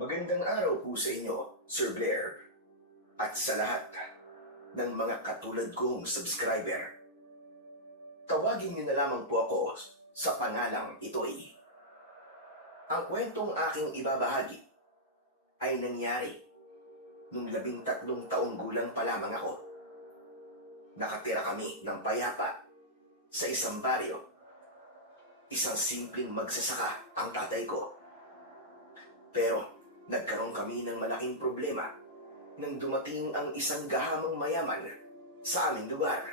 Magandang araw po sa inyo, Sir Blair, at sa lahat ng mga katulad kong subscriber. Tawagin niyo na lamang po ako sa pangalang ito'y. Ang kwentong aking ibabahagi ay nangyari nung 13 taong gulang pa lamang ako. Nakatira kami ng payapa sa isang baryo. Isang simpleng magsasaka ang tatay ko. Pero nagkaroon kami ng malaking problema nang dumating ang isang gahamang mayaman sa aming lugar.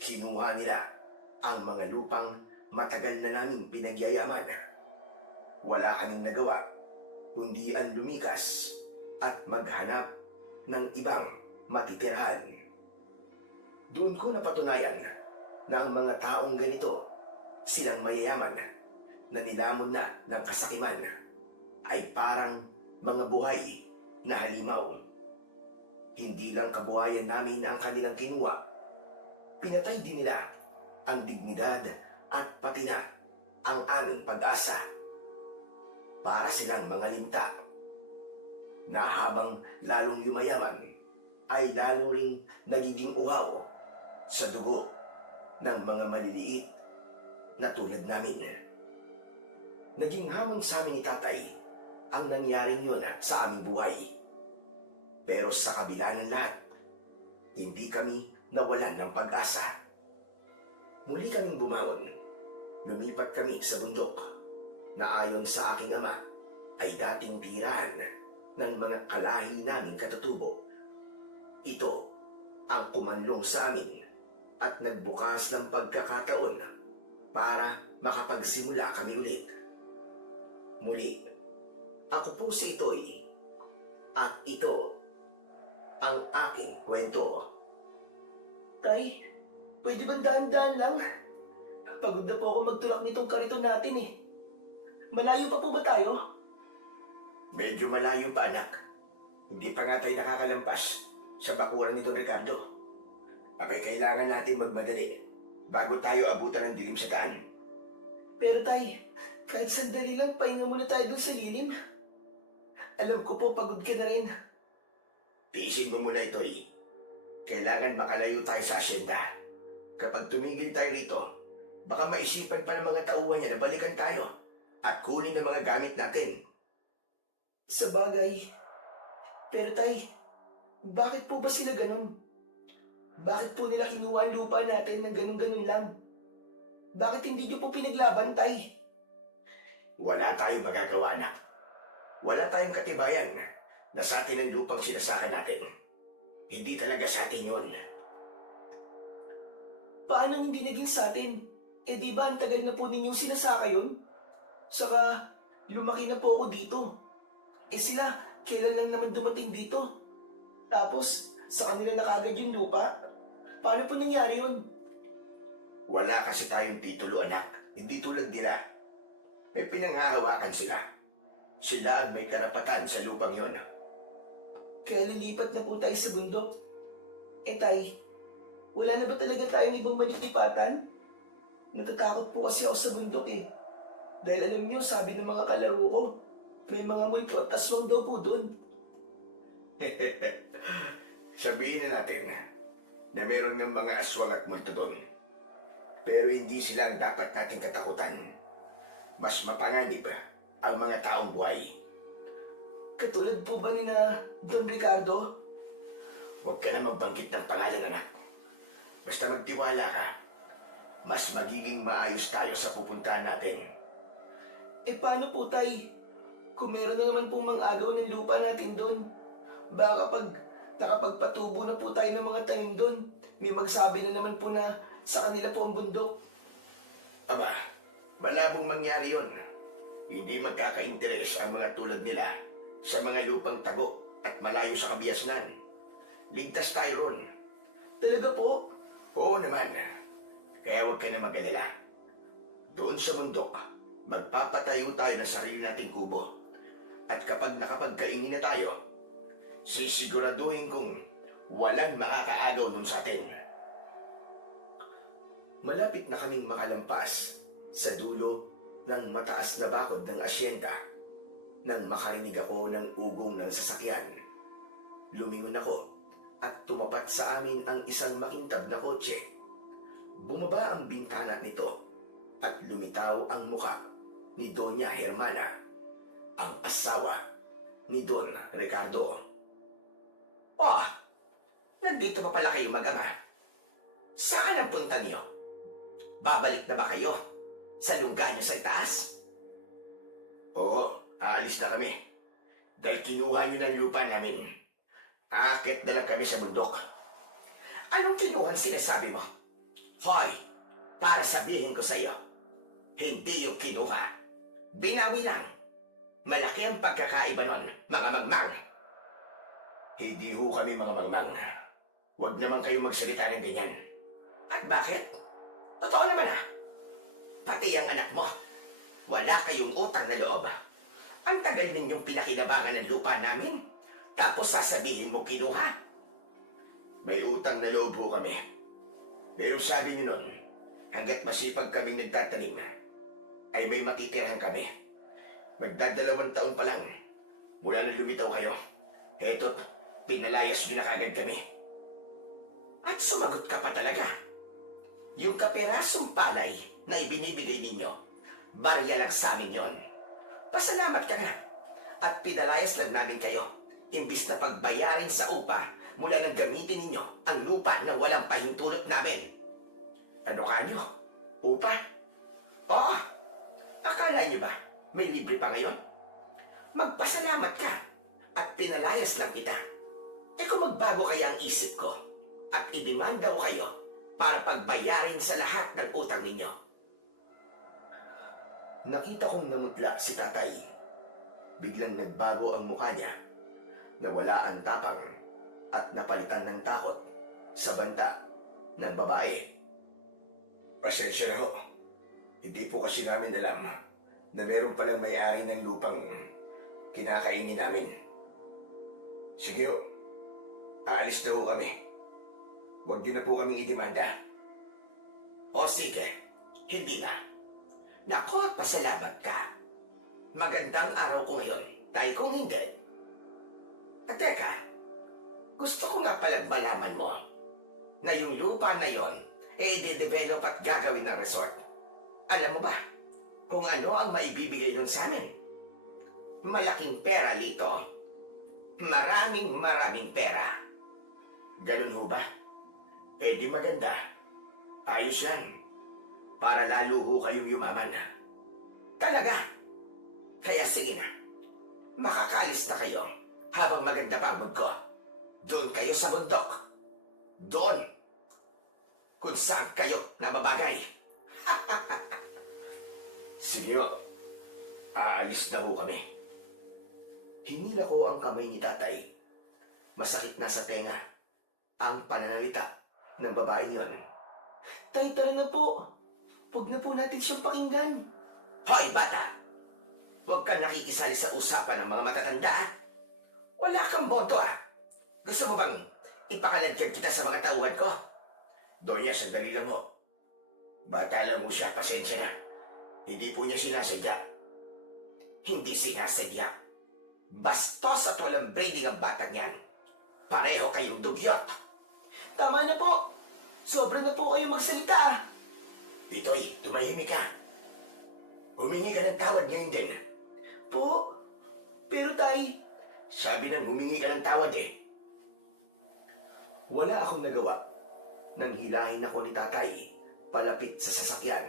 Kinuha nila ang mga lupang matagal na naming pinagyayaman. Wala kaming nagawa kundi ang lumikas at maghanap ng ibang matitirhan. Doon ko napatunayan na ang mga taong ganito, silang mayayaman na nilamon na ng kasakiman, ay parang mga buhay na halimaw. Hindi lang kabuhayan namin ang kanilang kinuha, pinatay din nila ang dignidad at pati na ang aming pag-asa. Para silang mga linta na habang lalong yumayaman ay lalo ring nagiging uhaw sa dugo ng mga maliliit na tulad namin. Naging hamon sa amin ni tatay ang nangyaring yun sa aming buhay. Pero sa kabila ng lahat, hindi kami nawalan ng pag-asa. Muli kaming bumangon. Lumipat kami sa bundok na ayon sa aking ama ay dating tirahan ng mga kalahi naming katutubo. Ito ang kumanlong sa amin at nagbukas ng pagkakataon para makapagsimula kami ulit. Muli, ako po si Itoy at ito ang aking kwento. Tay, pwede ba daan-daan lang? Pagod na po ako magtulak nitong kariton natin eh. Malayo pa po ba tayo? Medyo malayo pa, anak. Hindi pa nga tayo nakakalampas sa bakuran nito, Ricardo. Abay, kailangan natin magmadali bago tayo abutan ng dilim sa daan. Pero tay, kahit sandali lang, pahinga muna tayo dun sa lilim. Alam ko po, pagod ka na rin. Tiisin mo muna ito, eh. Kailangan makalayo tayo sa asyenda. Kapag tumigil tayo rito, baka maisipan pa ng mga tauhan niya na balikan tayo at kunin ang mga gamit natin. Sa bagay. Pero tay, bakit po ba sila ganun? Bakit po nila kinuha ang lupa natin ng ganun-ganun lang? Bakit hindi niyo po pinaglaban, tay? Wala tayong magagawa, anak. Wala tayong katibayan na sa atin ang lupang sinasaka natin. Hindi talaga sa atin yun. Paano hindi naging sa atin? Eh di ba ang tagal na po ninyong sinasaka yun? Saka lumaki na po ako dito. Eh sila, kailan lang naman dumating dito? Tapos, sa kanila na kagad yung lupa? Paano po nangyari yun? Wala kasi tayong titulo, anak. Hindi tulad nila. May pinanghahawakan sila. Sila ang may karapatan sa lupang yon. Kaya lilipat na po tayo sa bundok. Eh tay, wala na ba talaga tayong ibang malilipatan? Natatakot po kasi ako sa bundok eh. Dahil alam niyo, sabi ng mga kalaro ko, may mga multo at aswang daw po doon. Sabihin na natin na meron ng mga aswang at multo doon. Pero hindi sila ang dapat nating katakutan. Mas mapanganib ang mga taong buhay. Katulad po ba ni na Don Ricardo? Huwag ka na magbanggit ng pangalan, anak. Basta magtiwala ka, mas magiging maayos tayo sa pupuntahan natin. Eh paano po tay? Kung meron na naman pong mang-agaw ng lupa natin doon, baka pag nakapagpatubo na po tayo ng mga tanim doon, may magsabi na naman po na sa kanila po ang bundok. Aba, malabong mangyari yon. Hindi magkakainteres ang mga tulad nila sa mga lupang tago at malayo sa kabiasnan. Ligtas tayo ron. Talaga po? Oo naman. Kaya huwag ka na mag-alala. Doon sa bundok, magpapatayo tayo ng sarili nating kubo. At kapag nakapagkaingin na tayo, sisiguraduhin kong walang makakaagaw dun sa atin. Malapit na kaming makalampas sa dulo ng mataas na bakod ng asyenda. nang makarinig ako ng ugong ng sasakyan. Lumingon ako at tumapat sa amin ang isang makintab na kotse. Bumaba ang bintana nito at lumitaw ang muka ni Doña Hermana, ang asawa ni Don Ricardo. Oh, nandito pa pala kayo mag-ama. Saan ang punta niyo? Babalik na ba kayo sa lungga niyo sa itaas? Oo, aalis na kami. Dahil kinuha niyo ng lupa namin. Aakit na lang kami sa bundok. Anong kinuha ang sinasabi mo? Hoy, para sabihin ko sa iyo, hindi yung kinuha. Binawi lang. Malaki ang pagkakaiba nun, mga magmang. Hindi ho kami mga magmang. Huwag naman kayo magsalita ng ganyan. At bakit? Totoo naman Pati ang anak mo, wala kayong utang na loob. Ang tagal ninyong pinakinabangan ng lupa namin, tapos sasabihin mo kinuha. May utang na loob ho kami. Pero sabi niyo nun, hanggat masipag kaming nagtatanim, ay may matitirahan kami. Magdadalawang taon pa lang, mula na lumitaw kayo. Eto't, pinalayas niyo na kagad kami. At sumagot ka pa talaga. Yung kaperasong palay na ibinibigay ninyo, barya lang sa amin yon. Pasalamat ka nga. At pinalayas lang namin kayo, imbis na pagbayarin sa upa, mula nang gamitin ninyo ang lupa na walang pahintulot namin. Ano ka nyo? Upa? Oo. Akala nyo ba may libre pa ngayon? Magpasalamat ka at pinalayas lang kita. Kung magbago kaya ang isip ko at idemanda ko kayo para pagbayarin sa lahat ng utang ninyo. Nakita kong namutla si tatay. Biglang nagbago ang mukha niya. Nawala ang tapang at napalitan ng takot sa banta ng babae. Pasensya na ho. Hindi po kasi namin alam na meron palang may-ari ng lupang kinakainin namin. Sige ho, aalis na ho kami. Huwag niyo na po kaming idemanda. O sige, hindi na. Naku, pasalamat ka. Magandang araw ko ngayon, dahil kung hindi. At teka, gusto ko nga palang malaman mo na yung lupa na yon i-develop at gagawin ng resort. Alam mo ba kung ano ang maibibigay nun sa amin? Malaking pera, Lito. Maraming pera. Ganun ho ba? Di maganda. Ayos yan. Para lalo ho kayong yumaman. Talaga? Kaya sige na. Makakalis na kayo habang maganda pa ang mood ko. Doon kayo sa bundok. Doon. Kung saan kayo nababagay. Sige ho. Aalis na ho kami. Hinila ko ang kamay ni tatay. Masakit na sa tenga ang pananalita ng babaeng yon. Tay, tara na po. Huwag na po natin siyang pakinggan. Hoy, bata! Huwag kang nakikisali sa usapan ng mga matatanda. Wala kang boto Gusto mo bang ipakaladkad kita sa mga tauhan ko? Donya, sandali lang mo. Bata lang mo siya, pasensya na. Hindi po niya sinasadya. Hindi sinasadya. Bastos at walang braiding ang batang yan. Pareho kayong dugyot. Tama na po. Sobra na po kayo magsalita Itoy, tumahimik ka. Humingi ka ng tawad ngayon din. Po, pero tay, Sabi nang humingi ka ng tawad Wala akong nagawa nang hilahin ako ni tatay palapit sa sasakyan.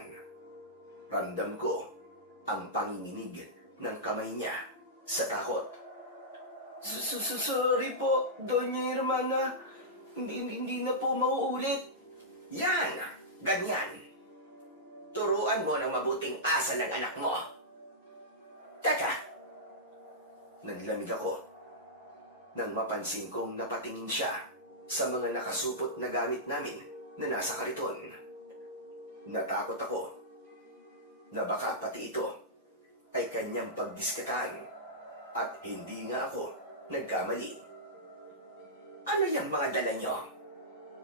Ramdam ko ang panginginig ng kamay niya sa takot. sorry po, Doña Hermana. Hindi na po mauulit. Yan! Ganyan! Turuan mo ng mabuting asa ng anak mo. Teka! Naglamig ako nang mapansin kong napatingin siya sa mga nakasupot na gamit namin na nasa kariton. Natakot ako na baka pati ito ay kanyang pagdiskatan at hindi nga ako nagkamali. Ano yung mga dala nyo?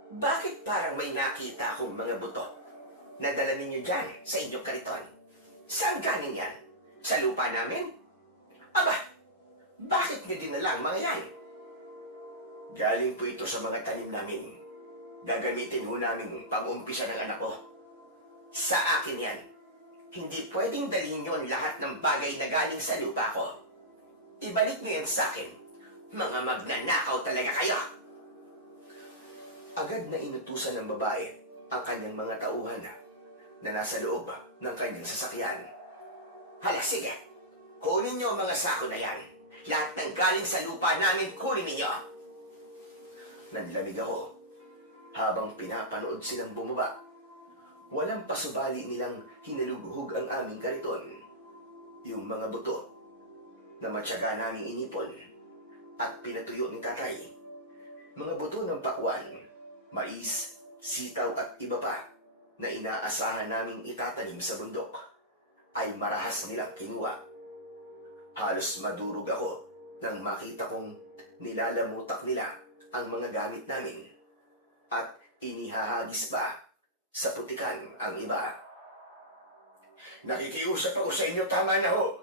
Bakit parang may nakita akong mga buto na dala ninyo dyan sa inyong kariton? Saan galing yan? Sa lupa namin? Aba, bakit niyo dinala ang mga yan? Galing po ito sa mga tanim namin. Gagamitin ho namin pag-umpisa ng anak ko. Sa akin yan. Hindi pwedeng dalhin niyo ang lahat ng bagay na galing sa lupa ko. Ibalik niyo yan sa akin. Mga magnanakaw talaga kayo. Agad na inutusan ng babae ang kanyang mga tauhan na nasa loob ng kanyang sasakyan. Hala, sige. Kunin niyo ang mga sako na yan. Lahat ng galing sa lupa namin, kunin niyo. Nanlamig ako habang pinapanood silang bumaba. Walang pasubali nilang hinalughuhog ang aming kariton. Yung mga buto na matyaga naming inipon at pinatuyo ni tatay. Mga buto ng pakwan, mais, sitaw at iba pa na inaasahan naming itatanim sa bundok ay marahas nilang kinuha. Halos madurog ako nang makita kong nilalamutak nila ang mga gamit namin at inihahagis pa sa putikan ang iba. Nakikiusap ako sa inyo, tama na ho.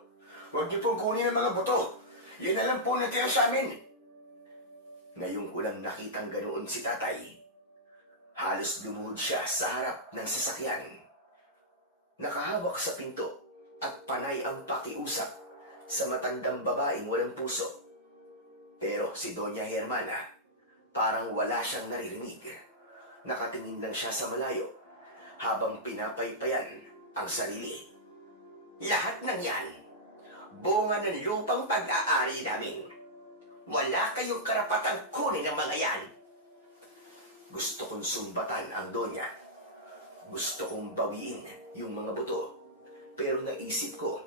Huwag niyo pong kunin ang mga buto. Yun na lang po natira sa amin. Ngayon ko lang nakitang ganoon si tatay. Halos lumuhod siya sa harap ng sasakyan. Nakahawak sa pinto at panay ang pakiusap sa matandang babaeng walang puso. Pero si Doña Hermana, parang wala siyang naririnig. Nakatingin lang siya sa malayo habang pinapaypayan ang sarili. Lahat ng yan, bunga ng lupang pag-aari namin. Wala kayong karapatang kunin ang mga yan. Gusto kong sumbatan ang Donya. Gusto kong bawiin yung mga buto. Pero naisip ko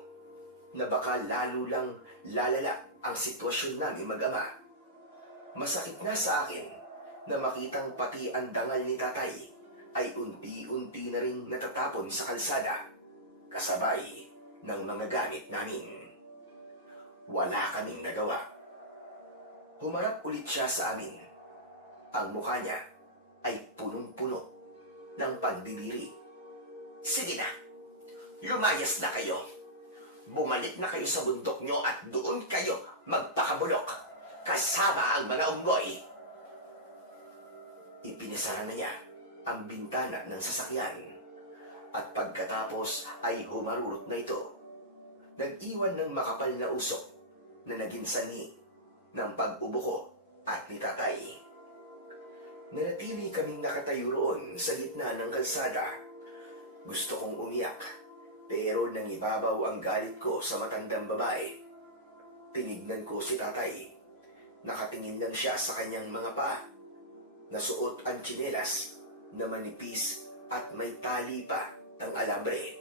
na baka lalo lang lalala ang sitwasyon namin mag-ama. Masakit na sa akin na makitang pati ang dangal ni tatay ay unti-unti na rin natatapon sa kalsada, kasabay ng mga gamit namin. Wala kaming nagawa. Humarap ulit siya sa amin. Ang mukha niya ay punong-puno ng pagdidiri. Sige na, lumayas na kayo. Bumalik na kayo sa bundok nyo at doon kayo magpakabulok kasama ang mga unggoy. Ipinasara na niya ang bintana ng sasakyan at pagkatapos ay humarurot na ito. Nag-iwan ng makapal na usok na naging sanhi ng pag-ubo ko at ni tatay. Nanatili kaming nakatayo roon sa gitna ng kalsada. Gusto kong umiyak, pero nangibabaw ang galit ko sa matandang babae. Tinignan ko si tatay. Nakatingin lang siya sa kanyang mga paa. Nasuot ang tsinelas na manipis at may tali pa ng alambre.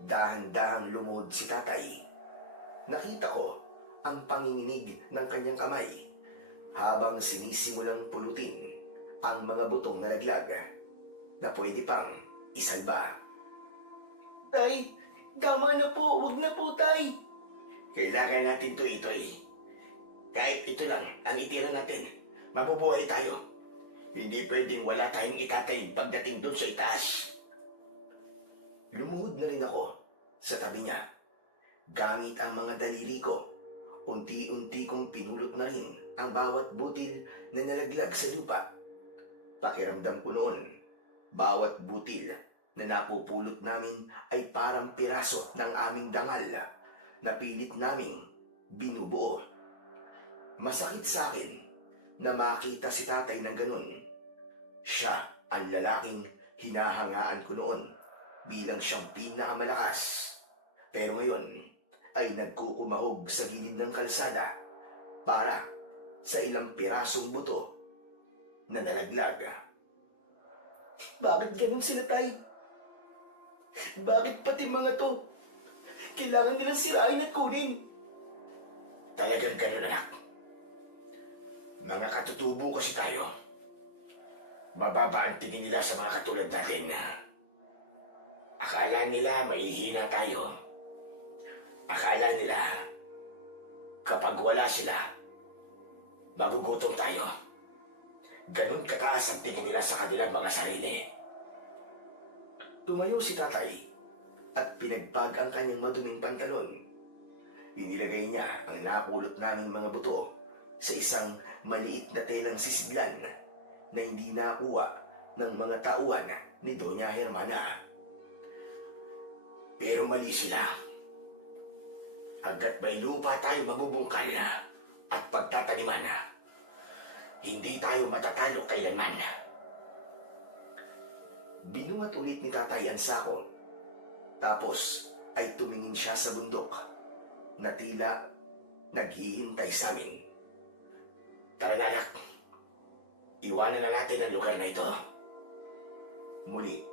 Dahan-dahang lumuhod si tatay. Nakita ko ang panginginig ng kanyang kamay habang sinisimulang pulutin ang mga butong nalaglag na pwede pang isalba. Tay, tama na po. Huwag na po, tay. Kailangan natin to, Itoy. Kahit ito lang ang itira natin, mabubuhay tayo. Hindi pwedeng wala tayong itatayin pagdating doon sa itaas. Lumuhod na rin ako sa tabi niya. Gamit ang mga daliri ko, unti-unti kong pinulot na rin ang bawat butil na nalaglag sa lupa. Pakiramdam ko noon, bawat butil na napupulot namin ay parang piraso ng aming dangal na pilit naming binubuo. Masakit sa akin na makita si tatay ng ganun. Siya ang lalaking hinahangaan ko noon bilang siyang pinakamalakas. Pero ngayon ay nagkukumahog sa gilid ng kalsada para sa ilang pirasong buto na nalaglag. Bakit ganun sila, tay? Bakit pati mga to kailangan nilang sirain at kunin? Talagang ganun, anak. Mga katutubo kasi tayo. Mababa ang tingin nila sa mga katulad natin. Akala nila mahihina tayo. Akala nila kapag wala sila, magugutom tayo. Ganun kataas ang tingin nila sa kanilang mga sarili. Tumayo si tatay at pinagpag ang kanyang maduming pantalon. Inilagay niya ang napulot naming mga buto sa isang maliit na telang sisidlan na hindi nakuha ng mga tauhan ni Doña Hermana. Pero mali sila. Hanggat may lupa tayo mabubungkal at pagtataniman, hindi tayo matatalo kailanman. Binungat ulit ni Tatay ang sako. Tapos ay tumingin siya sa bundok na tila naghihintay sa amin. Tara na, anak. Iwanan na natin ang lugar na ito. Muli,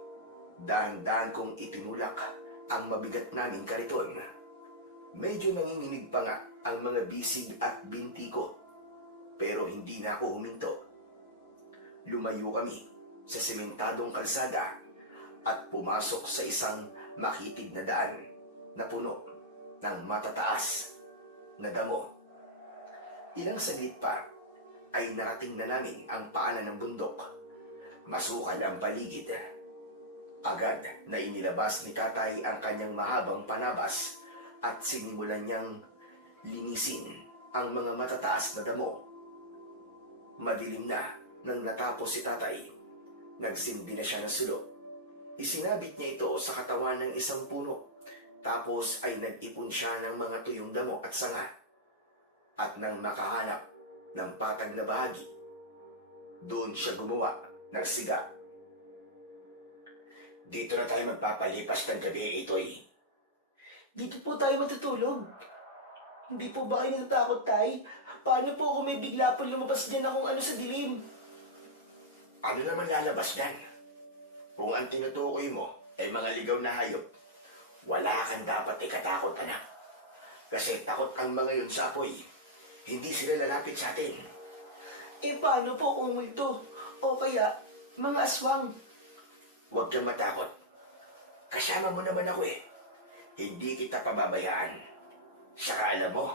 dahan-dahan kong itinulak ang mabigat naming kariton. Medyo nanginginig pa nga ang mga bisig at binti ko, pero hindi na ako huminto. Lumayo kami sa sementadong kalsada at pumasok sa isang makitig na daan na puno ng matataas na damo. Ilang saglit pa ay narating na namin ang paanan ng bundok. Masukal ang paligid. Agad na inilabas ni Tatay ang kanyang mahabang panabas at sinimulan niyang linisin ang mga matataas na damo. Madilim na nang natapos si Tatay. Nagsindi na siya ng sulo. Isinabit niya ito sa katawan ng isang puno. Tapos ay nag-ipon siya ng mga tuyong damo at sanga. At nang makahanap ng patag na bahagi, doon siya gumawa ng siga. Dito na tayo magpapalipas ng gabi, Itoy. Dito po tayo matutulog. Hindi po ba kayo natatakot, Tay? Paano po kung may bigla po lumabas dyan akong ano sa dilim? Ano naman lalabas yan? Kung ang tinutukoy mo ay mga ligaw na hayop, wala kang dapat ikatakot, anak. Kasi takot ang mga yun sa apoy. Hindi sila lalapit sa atin. Eh paano po kung multo? O kaya, mga aswang? Huwag kang matakot. Kasama mo naman ako eh. Hindi kita pababayaan. Saka alam mo,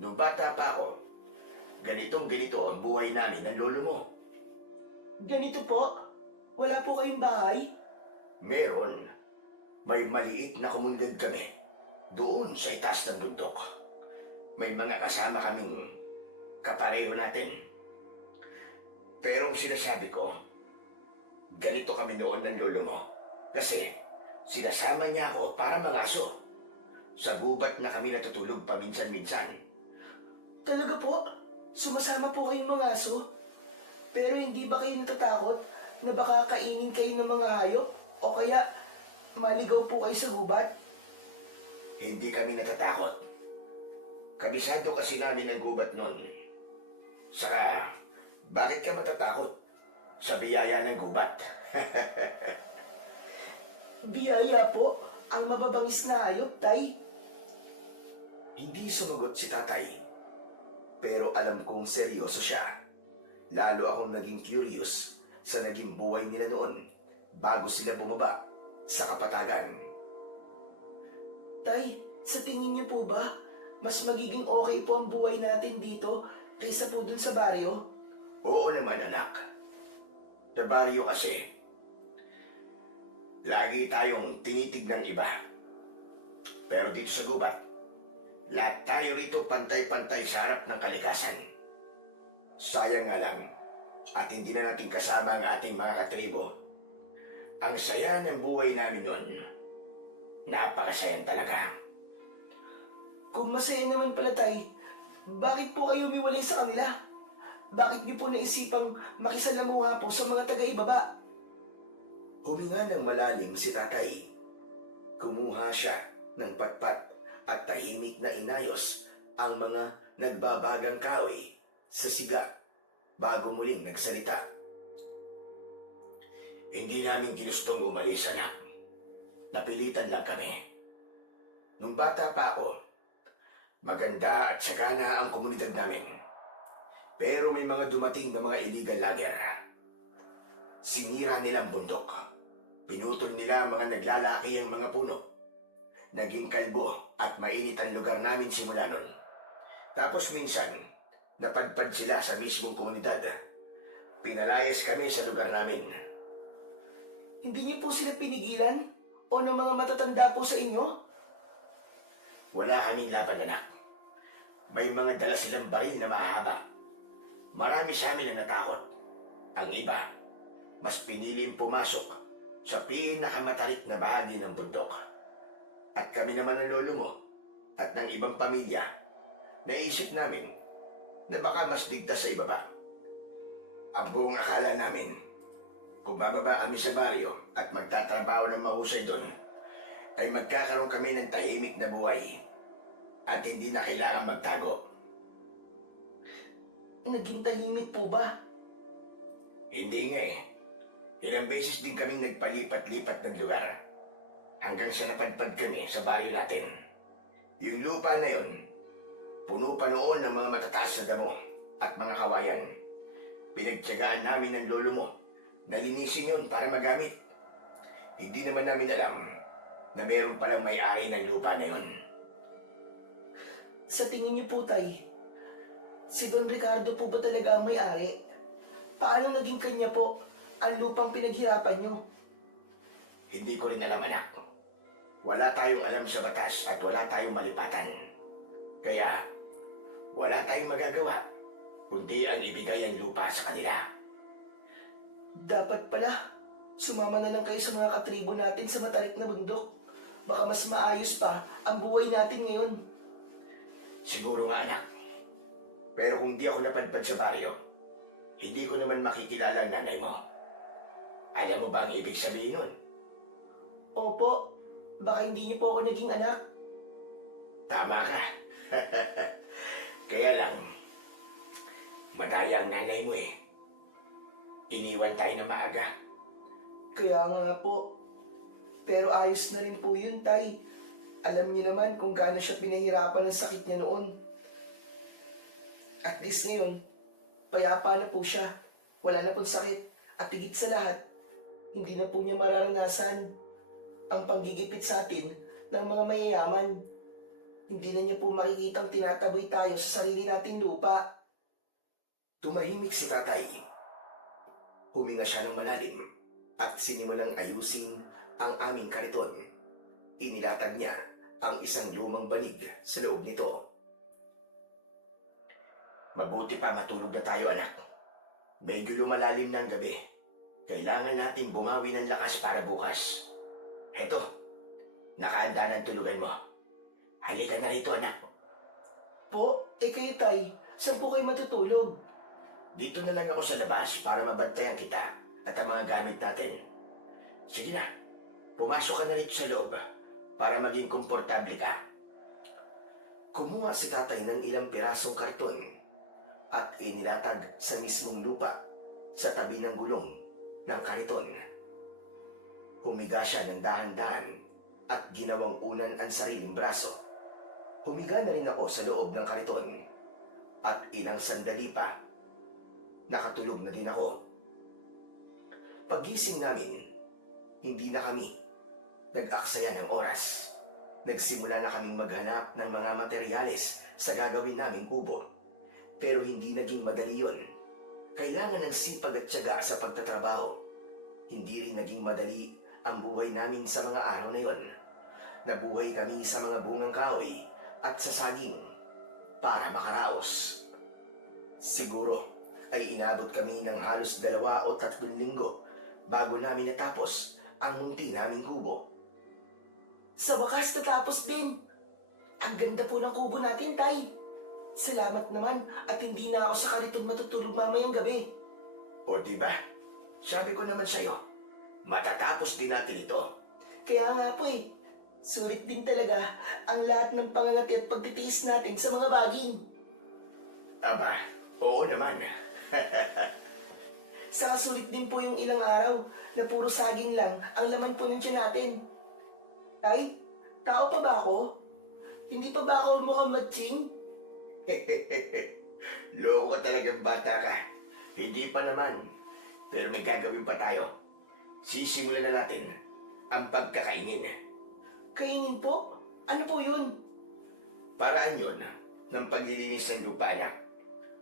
nung bata pa ako, ganitong-ganito ang buhay namin ng lolo mo. Ganito po? Wala po kayong bahay? Meron. May maliit na komunidad kami. Doon sa itaas ng bundok. May mga kasama kaming kapareho natin. Pero ang sinasabi ko, ganito kami noon ng lolo mo. Kasi sinasama niya ako para mangaso. Sa gubat na kami natutulog paminsan-minsan. Talaga po? Sumasama po kayong mga aso? Pero hindi ba kayo natatakot na baka kainin kayo ng mga hayop? O kaya maligaw po kayo sa gubat? Hindi kami natatakot. Kabisado kasi namin ang gubat nun. Saka, bakit ka matatakot sa biyaya ng gubat? Biyaya po ang mababangis na hayop, Tay. Hindi sumagot si Tatay. Pero alam kong seryoso siya. Lalo akong naging curious sa naging buhay nila noon bago sila bumaba sa kapatagan. Tay, sa tingin niyo po ba, mas magiging okay po ang buhay natin dito kaysa po dun sa baryo? Oo naman, anak. Sa baryo kasi, lagi tayong tinitig ng iba. Pero dito sa gubat, lahat tayo rito pantay-pantay sa harap ng kalikasan. Sayang nga lang, at hindi na natin kasama ang ating mga katribo. Ang saya ng buhay namin noon, napakasayang talaga. Kung masaya naman pala, Tay, bakit po kayo umiwalay sa kanila? Bakit niyo po naisipang makisalamuha po sa mga taga-ibaba? Huminga ng malalim si Tatay. Kumuha siya ng patpat at tahimik na inayos ang mga nagbabagang kahoy sa siga bago muling nagsalita. Hindi namin ginustong umalis, anak. Napilitan lang kami. Nung bata pa ako, maganda at sagana ang komunidad namin. Pero may mga dumating na mga illegal logger. Sinira nilang bundok. Pinutol nila ang mga naglalaki ang mga puno. Naging kalbo at mainit ang lugar namin simula nun. Tapos minsan, napadpad sila sa mismong komunidad. Pinalayas kami sa lugar namin. Hindi niyo po sila pinigilan? O ng mga matatanda po sa inyo? Wala kaming laban, anak. May mga dala silang baril na mahaba. Marami sa amin ang natakot. Ang iba, mas piniling pumasok sa pinakamatarik na bahagi ng bundok. At kami naman ng lolo mo at ng ibang pamilya, naisip namin na baka mas ligtas sa ibaba. Ang buong akala namin, kung bababa kami sa baryo at magtatrabaho ng mahusay doon, ay magkakaroon kami ng tahimik na buhay at hindi na kailangan magtago. Naging tahimik po ba? Hindi nga eh. Ilang beses din kaming nagpalipat-lipat ng lugar hanggang sa napadpad kami sa baryo natin. Yung lupa na yon, puno pa noon ng mga matataas na damo at mga kawayan. Pinagtiyagaan namin ng lolo mo na linisin yun para magamit. Hindi naman namin alam na meron palang may-ari ng lupa na yon. Sa tingin niyo po, Tay, si Don Ricardo po ba talaga ang may-ari? Paano naging kanya po ang lupang pinaghirapan niyo? Hindi ko rin alam, anak. Wala tayong alam sa batas at wala tayong malipatan. Kaya, wala tayong magagawa kundi ang ibigay ang lupa sa kanila. Dapat pala, sumama na lang kayo sa mga katribo natin sa matarik na bundok. Baka mas maayos pa ang buhay natin ngayon. Siguro nga, anak. Pero kung di ako napadpad sa baryo, hindi ko naman makikilala ang nanay mo. Alam mo ba ang ibig sabihin nun? Opo, baka hindi niyo po ako naging anak. Tama ka. Kaya lang, madaya ang nanay mo eh. Iniwan tayo na maaga. Kaya nga po. Pero ayos na rin po yun, Tay. Alam niyo naman kung gaano siya pinahirapan ng sakit niya noon. At least ngayon, payapa na po siya. Wala na pong sakit. At higit sa lahat, hindi na po niya mararanasan ang panggigipit sa atin ng mga mayayaman. Hindi na niya po makikitang tinataboy tayo sa sarili nating lupa. Tumahimik si tatay. Huminga siya ng malalim at sinimulang ayusin ang aming kariton. Inilatag niya ang isang lumang banig sa loob nito. Mabuti pa matulog na tayo, anak. Medyo lumalalim na ang gabi. Kailangan nating bumawi ng lakas para bukas. Heto, nakaanda ng tulugan mo. Halika na rito, anak. Po, kayo, Tay, saan po kayo matutulog? Dito na lang ako sa labas para mabantayan kita at ang mga gamit natin. Sige na, pumasok ka na rito sa loob para maging komportable ka. Kumuha si tatay ng ilang pirasong karton at inilatag sa mismong lupa sa tabi ng gulong ng kariton. Humiga siya ng dahan-dahan at ginawang unan ang sariling braso. Humiga na rin ako sa loob ng kariton at ilang sandali pa, nakatulog na din ako. Paggising namin, hindi na kami nag-aksaya ng oras. Nagsimula na kaming maghanap ng mga materyales sa gagawin naming kubo. Pero hindi naging madali yun. Kailangan ng sipag at tiyaga sa pagtatrabaho. Hindi rin naging madali ang buhay namin sa mga araw na yon. Nabuhay kami sa mga bungang kahoy at sa saging para makaraos. Siguro ay inabot kami ng halos 2 o 3 linggo bago namin natapos ang munti naming kubo. Sa wakas natapos din. Ang ganda po ng kubo natin, Tay. Salamat naman at hindi na ako sa kariton matutulog mamayang gabi. O diba? Sabi ko naman sa'yo, matatapos din natin ito. Kaya nga po sulit din talaga ang lahat ng pangangati at pagtitiis natin sa mga baging. Aba, oo naman. Saka sulit din po yung ilang araw na puro saging lang ang laman po ng tiyan natin. Tay, tao pa ba ako? Hindi pa ba ako mukhang matching? Loko talagang bata ka. Hindi pa naman. Pero may gagawin pa tayo. Sisimulan na natin ang pagkakainin. Kainin po? Ano po yun? Paraan yun ng paglilinis ng lupa na.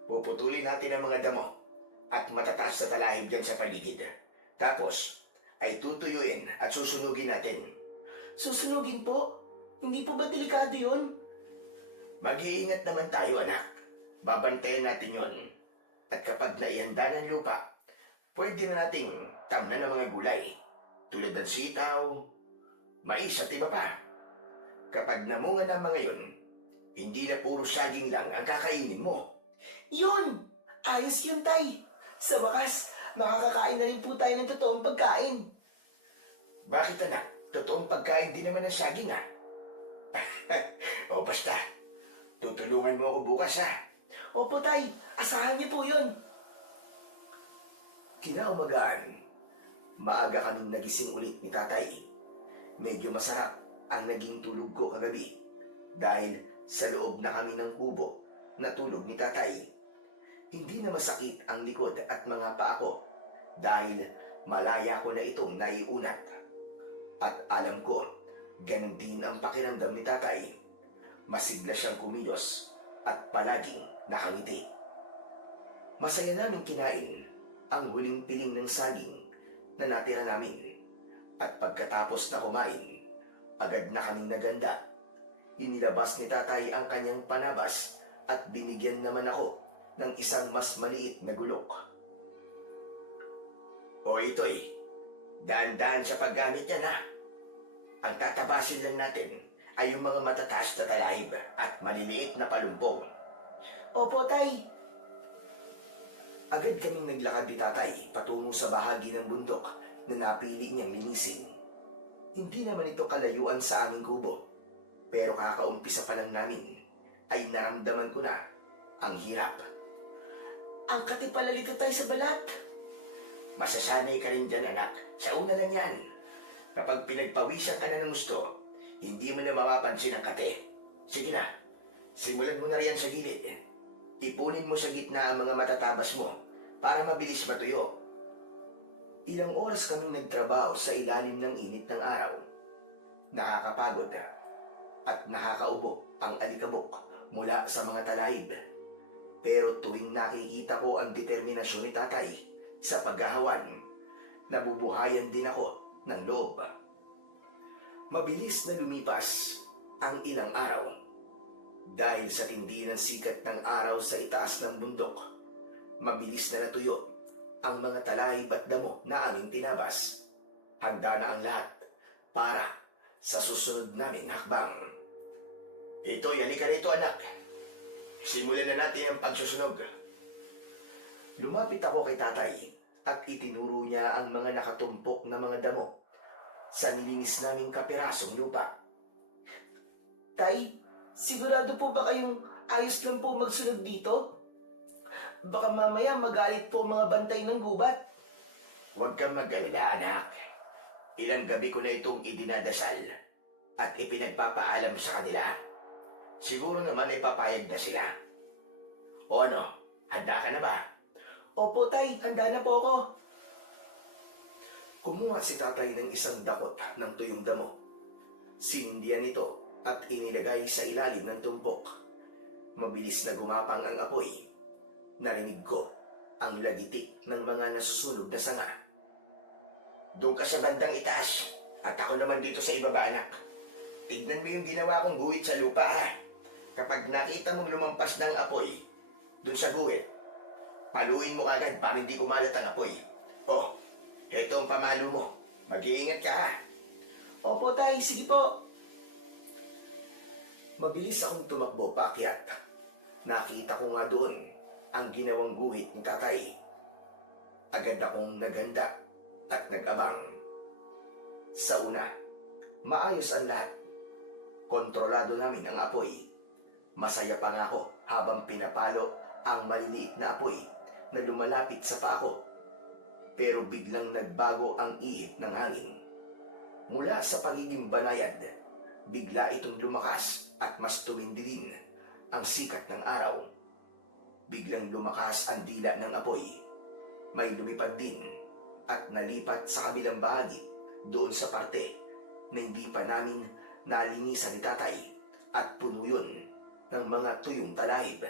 Puputulin natin ang mga damo at matataas na talahib dyan sa paligid. Tapos ay tutuyuin at susunugin natin. Susunugin po? Hindi po ba delikado yun? Mag-iingat naman tayo, anak. Babantayan natin yon. At kapag naihanda ng lupa, pwede na nating tamnan ng mga gulay. Tulad ng sitaw, mais at iba pa. Kapag namunga ng mga yon, hindi na puro saging lang ang kakainin mo. Yun! Ayos yun, Tay. Sa wakas, makakakain na rin po tayo ng totoong pagkain. Bakit, anak? Totoong pagkain din naman ng saging, ha? O basta, tutulungan mo ako bukas, ha? Opo, Tay. Asahan niyo po yun. Kinaumagaan, maaga kaming nagising ulit ni tatay. Medyo masarap ang naging tulog ko kagabi dahil sa loob na kami ng kubo na tulog ni tatay. Hindi na masakit ang likod at mga paa ko dahil malaya ko na itong naiunat. At alam ko, ganun din ang pakiramdam ni tatay. Masigla siyang kumilos at palaging nakangiti. Masaya naming kinain ang huling piling ng saging na natira namin. At pagkatapos na kumain, agad na kaming naganda. Inilabas ni tatay ang kanyang panabas at binigyan naman ako ng isang mas maliit na gulok. O ito'y, daan-daan sa paggamit niya na. Ang tatabasin lang natin ay yung mga matataas na talahib at maliliit na palumpong. Opo, Tay. Agad kaming naglakad ni tatay patungo sa bahagi ng bundok na napili niyang linisin. Hindi naman ito kalayuan sa aming kubo, pero kakaumpisa pa lang namin ay naramdaman ko na ang hirap. Ang katipalalito tayo sa balat. Masasanay ka rin dyan, anak. Sa una lang yan. Kapag pinagpawisan ka na ng gusto, hindi mo na mapapansin ang kate. Sige na, simulan mo na riyan sa gilid. Ipunin mo sa gitna ang mga matatabas mo para mabilis matuyo. Ilang oras kaming nagtrabaho sa ilalim ng init ng araw. Nakakapagod at nakakaubo ang alikabok mula sa mga talahib. Pero tuwing nakikita ko ang determinasyon ni tatay sa paghahawan, nabubuhayan din ako ng loob. Mabilis na lumipas ang ilang araw. Dahil sa tindi ng sikat ng araw sa itaas ng bundok, mabilis na natuyo ang mga talahib at damo na aming tinabas. Handa na ang lahat para sa susunod naming hakbang. Ito'y halika rito, anak. Simulan na natin ang pagsusunog. Lumapit ako kay tatay at itinuro niya ang mga nakatumpok na mga damo sa nilinis naming kapirasong lupa. Tay, sigurado po ba kayong ayos lang po magsunod dito? Baka mamaya magalit po mga bantay ng gubat. Huwag kang mag-alala, anak. Ilang gabi ko na itong idinadasal at ipinagpapaalam sa kanila. Siguro naman ay papayag na sila. O ano, handa ka na ba? Opo, Tay. Handa na po ako. Kumuha si tatay ng isang dakot ng tuyong damo. Sinindihan ito at inilagay sa ilalim ng tumpok. Mabilis na gumapang ang apoy. Narinig ko ang lagiti ng mga nasusunog na sanga. Doon ka sa bandang itaas at ako naman dito sa ibaba, anak. Tignan mo yung ginawa kong guhit sa lupa, ha? Kapag nakita mong lumampas ng apoy doon sa guhit, paluin mo kagad para hindi kumalat ang apoy. Oh, eto ang pamalo mo. Mag-iingat ka, ha? Opo, Tay. Sige po. Mabilis akong tumakbo paakyat. Nakita ko nga doon ang ginawang guhit ni tatay. Agad akong naganda at nag-abang. Sa una, maayos ang lahat. Kontrolado namin ang apoy. Masaya pa nga ako habang pinapalo ang maliliit na apoy na lumalapit sa paa ko. Pero biglang nagbago ang ihip ng hangin. Mula sa pagiging banayad, bigla itong lumakas at mas tumindi din ang sikat ng araw. Biglang lumakas ang dila ng apoy. May lumipad din at nalipat sa kabilang bahagi doon sa parte na hindi pa namin nalinisan ni tatay at puno yun ng mga tuyong talahib.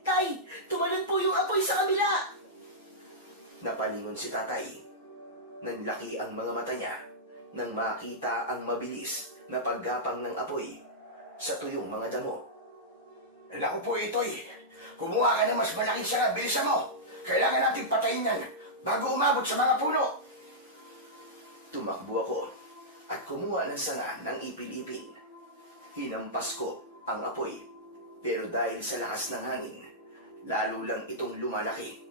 Tay, tumalon po yung apoy sa kabila. Napalingon si tatay. Nanlaki ang mga mata niya nang makita ang mabilis na paggapang ng apoy sa tuyong mga damo. Naku po, Itoy. Kumuha ka ng mas malaking sanga. Bilisan mo. Kailangan natin patayin yan bago umabot sa mga puno. Tumakbo ako at kumuha ng sanga ng ipil-ipil. Hinampas ko ang apoy. Pero dahil sa lakas ng hangin, lalo lang itong lumalaki.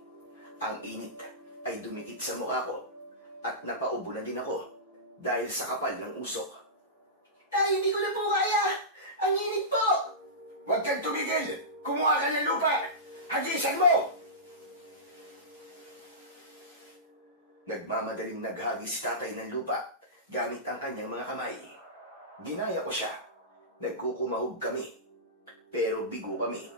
Ang init ay dumikit sa mukha ko at napaubo na din ako dahil sa kapal ng usok. Tay, hindi ko na po kaya! Ang init po! Huwag kang tumigil! Kumuha ka ng lupa! Hagisan mo! Nagmamadaling naghagis si tatay ng lupa gamit ang kanyang mga kamay. Ginaya ko siya. Nagkukumahog kami. Pero bigo kami.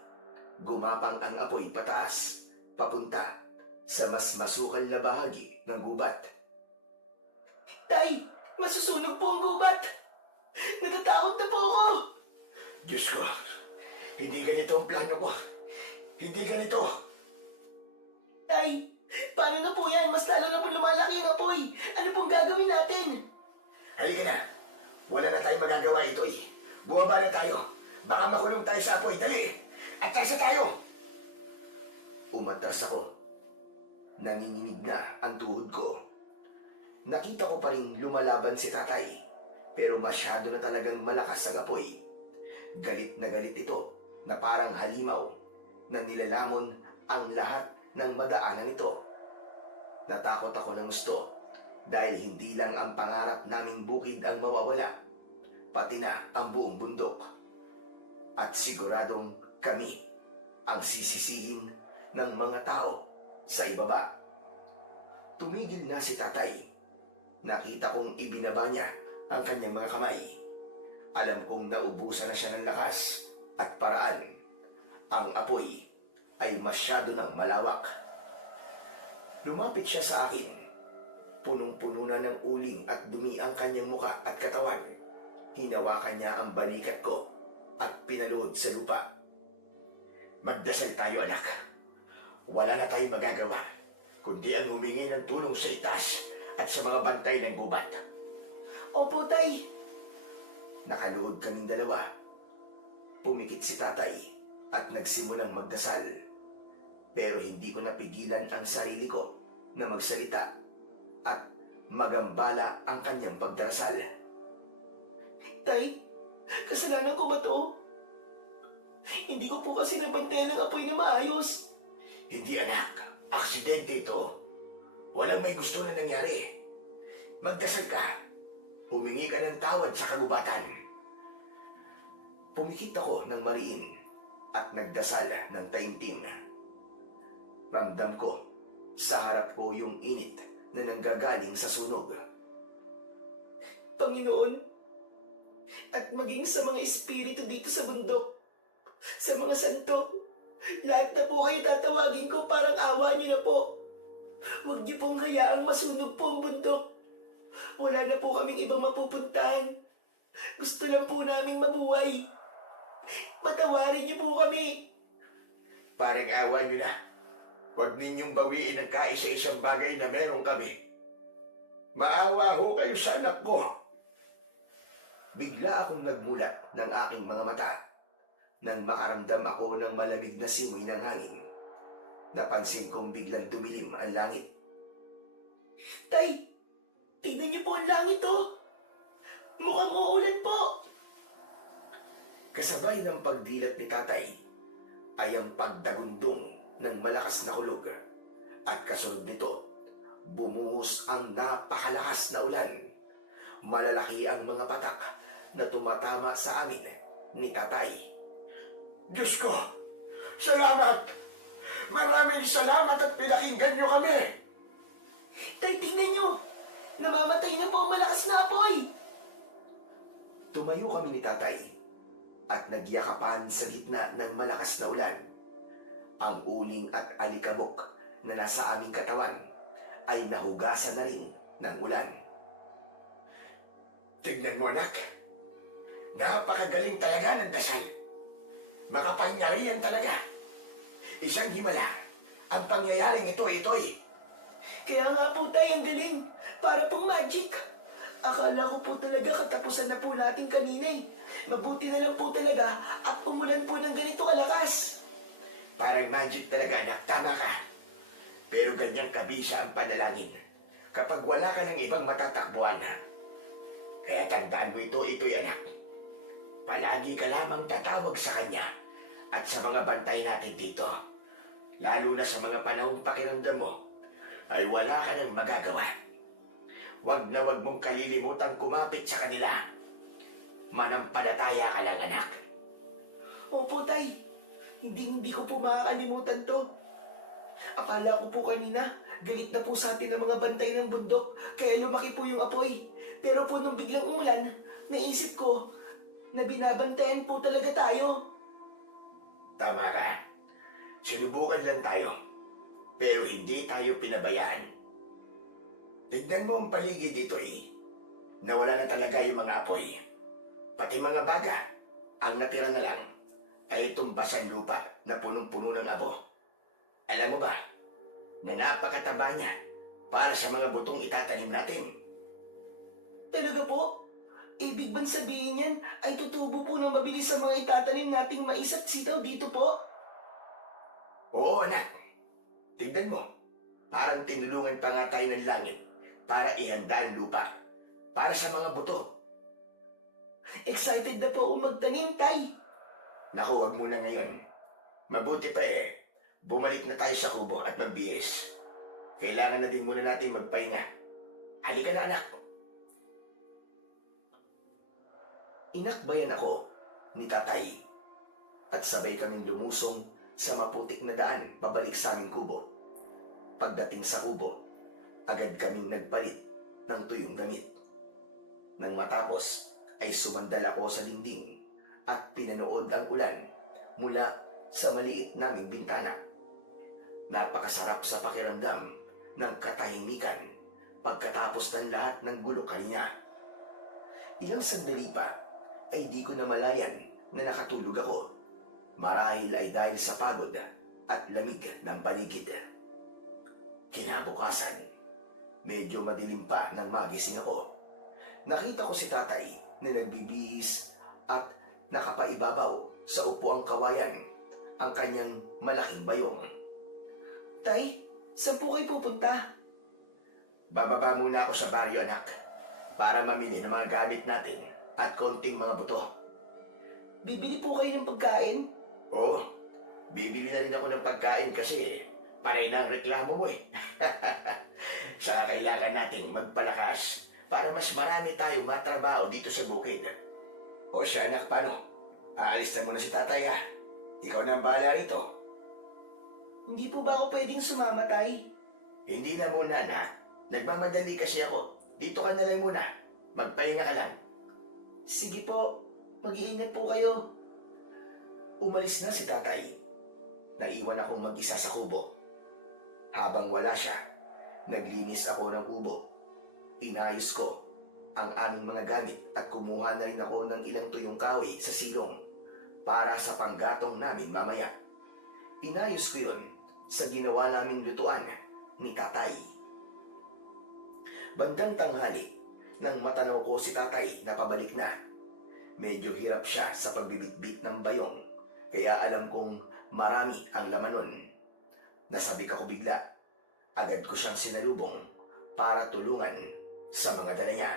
Gumapang ang apoy pataas, papunta sa mas masukal na bahagi ng gubat. Tay, masusunog po ang gubat! Natatakot na po ako! Diyos ko, hindi ganito ang plano ko. Hindi ganito. Tay, paano na po yan? Mas lalo na po lumalaki ang apoy. Ano pong gagawin natin? Halika na. Wala na tayong magagawa, Itoy. Bumaba na tayo. Baka makulong tayo sa apoy. Dali! Atras na tayo! Umatras ako. Nanginginig na ang tuhod ko. Nakita ko pa rin lumalaban si tatay. Pero masyado na talagang malakas ang apoy. Galit na galit ito na parang halimaw na nilalamon ang lahat ng madaanan nito. Natakot ako ng gusto dahil hindi lang ang pangarap naming bukid ang mawawala, pati na ang buong bundok. At siguradong kami ang sisisihin ng mga tao sa ibaba. Tumigil na si tatay. Nakita kong ibinaba niya ang kanyang mga kamay. Alam kong naubusan na siya ng lakas at paraan. Ang apoy ay masyado ng malawak. Lumapit siya sa akin. Punong-puno na ng uling at dumi ang kanyang muka at katawan. Hinawakan niya ang balikat ko at pinaluhod sa lupa. Magdasal tayo, anak. Wala na tayong magagawa, kundi ang humingi ng tulong sa itaas at sa mga bantay ng gubat. Opo, Tay. Nakaluhod kaming dalawa. Pumikit si tatay at nagsimulang magdasal. Pero hindi ko napigilan ang sarili ko na magsalita at magambala ang kanyang pagdarasal. Tay, kasalanan ko ba to? Hindi ko po kasi nabantayan ng apoy na maayos. Hindi, anak. Aksidente ito. Walang may gusto na nangyari. Magdasal ka. Humingi ka ng tawad sa kagubatan. Pumikit ako ng mariin at nagdasal ng taimtim. Ramdam ko sa harap ko yung init na nanggagaling sa sunog. Panginoon, at maging sa mga espiritu dito sa bundok, sa mga santo, lahat na po kayo tatawagin ko, parang awa niyo na po. Huwag niyo pong hayaang masunog po ang bundok. Wala na po kaming ibang mapupuntahan. Gusto lang po naming mabuhay. Patawarin niyo po kami. Parang awa nyo na. Huwag ninyong bawiin ang kaisa-isang bagay na meron kami. Maawa ho kayo sa anak ko. Bigla akong nagmulat ng aking mga mata nang makaramdam ako ng malamig na simoy ng hangin. Napansin kong biglang dumilim ang langit. Tay, tingnan niyo po ang langit oh. Mukhang uulan po. Kasabay ng pagdilat ni tatay ay ang pagdagundong ng malakas na kulog at kasunod nito, bumuhos ang napakalakas na ulan. Malalaki ang mga patak na tumatama sa amin ni tatay. Diyos ko! Salamat! Maraming salamat at pinakinggan niyo kami! Tay, tingnan niyo. Namamatay na po ang malakas na apoy. Tumayo kami ni tatay at nagyakapan sa gitna ng malakas na ulan. Ang uling at alikabok na nasa aming katawan ay nahugasan na rin ng ulan. Tignan mo, anak. Napakagaling talaga ng dasal. Makapangyarihan talaga. Isang himala ang pangyayaring ito, Itoy. Kaya nga po, Tay, ang galing. Para pong magic. Akala ko po talaga katapusan na po natin kanina eh. Mabuti na lang po talaga at umulan po ng ganito kalakas. Parang magic talaga, anak. Tama ka. Pero ganyang kabisa ang panalangin kapag wala ka ng ibang matatakbuhan. Kaya tandaan mo ito'y anak. Palagi ka lamang tatawag sa kanya at sa mga bantay natin dito. Lalo na sa mga panahong pakiramdam mo ay wala ka nang magagawa. Huwag na huwag mong kalilimutan kumapit sa kanila. Manampalataya ka lang, anak. Opo, Tay. Hindi ko po makakalimutan to. Akala ko po kanina, galit na po sa atin ang mga bantay ng bundok, kaya lumaki po yung apoy. Pero po nung biglang umulan, naisip ko na binabantayan po talaga tayo. Tama ka. Sinubukan lang tayo. Pero hindi tayo pinabayaan. Tignan mo ang paligid dito eh. Nawala na talaga yung mga apoy. Pati mga baga, ang natira na lang ay tumbasan lupa na punong-puno ng abo. Alam mo ba, na napakataba niya para sa mga butong itatanim natin. Talaga po? Ibig bang sabihin yan ay tutubo po ng mabilis sa mga itatanim nating mais at sitaw dito po? Oo, anak. Tignan mo, parang tinulungan pa nga tayo ng langit para ihanda ang lupa para sa mga buto. Excited na po ako magtanim, Tay. Naku, wag muna ngayon. Mabuti pa eh, bumalik na tayo sa kubo at magbihis. Kailangan na din muna natin magpahinga. Halika na, anak. Inakbayan ako ni tatay at sabay kaming lumusong sa maputik na daan pabalik sa aming kubo. Pagdating sa kubo, agad kaming nagpalit ng tuyong damit. Nang matapos, ay sumandal ako sa dingding at pinanood ang ulan mula sa maliit naming bintana. Napakasarap sa pakiramdam ng katahimikan pagkatapos ng lahat ng gulo kanina. Ilang sandali pa ay di ko namalayan na nakatulog ako. Marahil ay dahil sa pagod at lamig ng paligid. Kinabukasan, medyo madilim pa nang magising ako. Nakita ko si tatay na nagbibihis at nakapaibabaw sa upuang kawayan ang kanyang malaking bayong. Tay, saan po kayo pupunta? Bababa muna ako sa baryo, anak, para mamili ng mga gamit natin at konting mga buto. Bibili po kayo ng pagkain? Oo, bibili na rin ako ng pagkain kasi panay na ang reklamo mo eh. Saka kailangan nating magpalakas para mas marami tayong matrabaho dito sa bukid. O siya, anak, paano? Aalis na muna si tatay ha. Ikaw na ang bahala rito. Hindi po ba ako pwedeng sumama, Tay? Hindi na muna, anak. Nagmamadali kasi ako. Dito ka na lang muna. Magpahinga ka lang. Sige po, mag-iingat po kayo. Umalis na si tatay. Naiwan akong mag-isa sa kubo. Habang wala siya, naglinis ako ng kubo. Inayos ko ang aming mga gamit at kumuha na rin ako ng ilang tuyong kahoy sa silong para sa panggatong namin mamaya. Inayos ko yun sa ginawa naming lutuan ni tatay. Bandang tanghali, nang matanaw ko si tatay na pabalik na. Medyo hirap siya sa pagbibitbit ng bayong, kaya alam kong marami ang laman nun. Nasabik ako bigla. Agad ko siyang sinalubong para tulungan sa mga dala niya.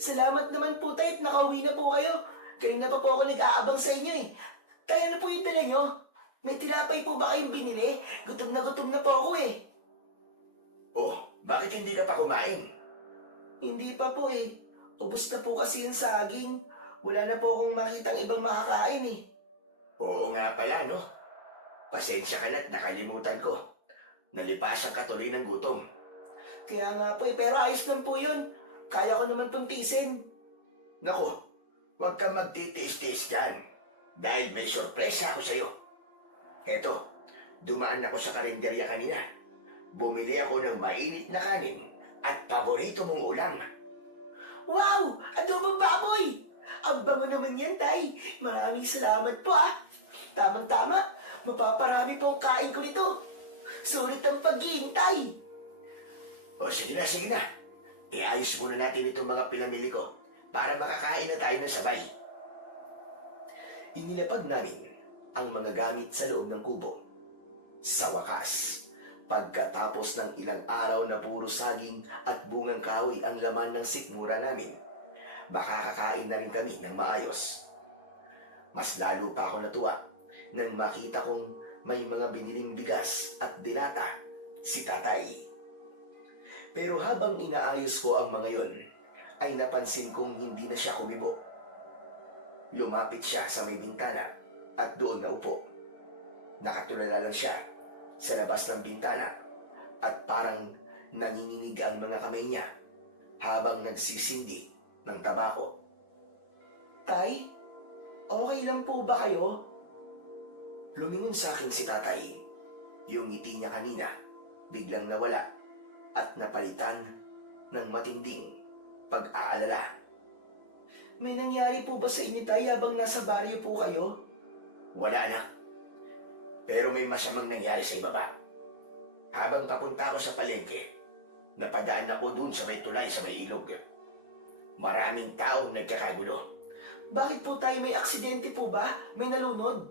Salamat naman po, Tay, at nakauwi na po kayo. Kanina pa po ako nag-aabang sa inyo eh. Tay, ano po yung dala nyo? May tinapay po ba kayong binili? Gutom na po ako eh. Oh, bakit hindi ka pa kumain? Hindi pa po eh. Ubus na po kasi yung saging. Wala na po akong makitang ibang makakain eh. Oo nga pala, no? Pasensya ka na't nakalimutan ko. Nalipasan ka tuloy ng gutom. Kaya nga po eh, pero ayos lang po yun. Kaya ko naman pong tiisin. Naku, huwag kang magtitiis-tiis dyan. Dahil may sorpresa ako sa'yo. Eto, dumaan ako sa karinderya kanina. Bumili ako ng mainit na kanin at paborito mong ulam. Wow! Adobong baboy! Ang bango naman yan, Tay. Maraming salamat po ah. Tamang-tama, mapaparami po ang kain ko nito. Sulit ang paghihintay. O sige na, sige na. iayos muna natin itong mga pinamili ko para makakain na tayo ng sabay. Inilapag namin ang mga gamit sa loob ng kubo. Sa wakas, pagkatapos ng ilang araw na puro saging at bungang kahoy ang laman ng sikmura namin, makakakain na rin kami ng maayos. Mas lalo pa ako natuwa nang makita kong may mga biniling bigas at dilata si tatay. Pero habang inaayos ko ang mga yon, ay napansin kong hindi na siya kumibo. Lumapit siya sa may bintana at doon naupo. Nakatulala lang siya sa labas ng bintana at parang nanginginig ang mga kamay niya habang nagsisindi ng tabako. Tay, okay lang po ba kayo? Lumingon sa akin si tatay. Yung ngiti niya kanina biglang nawala at napalitan ng matinding pag-aalala. May nangyari po ba sa inyo, tay, habang nasa baryo po kayo? Wala na. Pero may masamang nangyari sa ibaba. Habang papunta ako sa palengke, napadaan ako dun sa may tulay sa may ilog. Maraming taong nagkakagulo. Bakit po tayo, may aksidente po ba? May nalunod?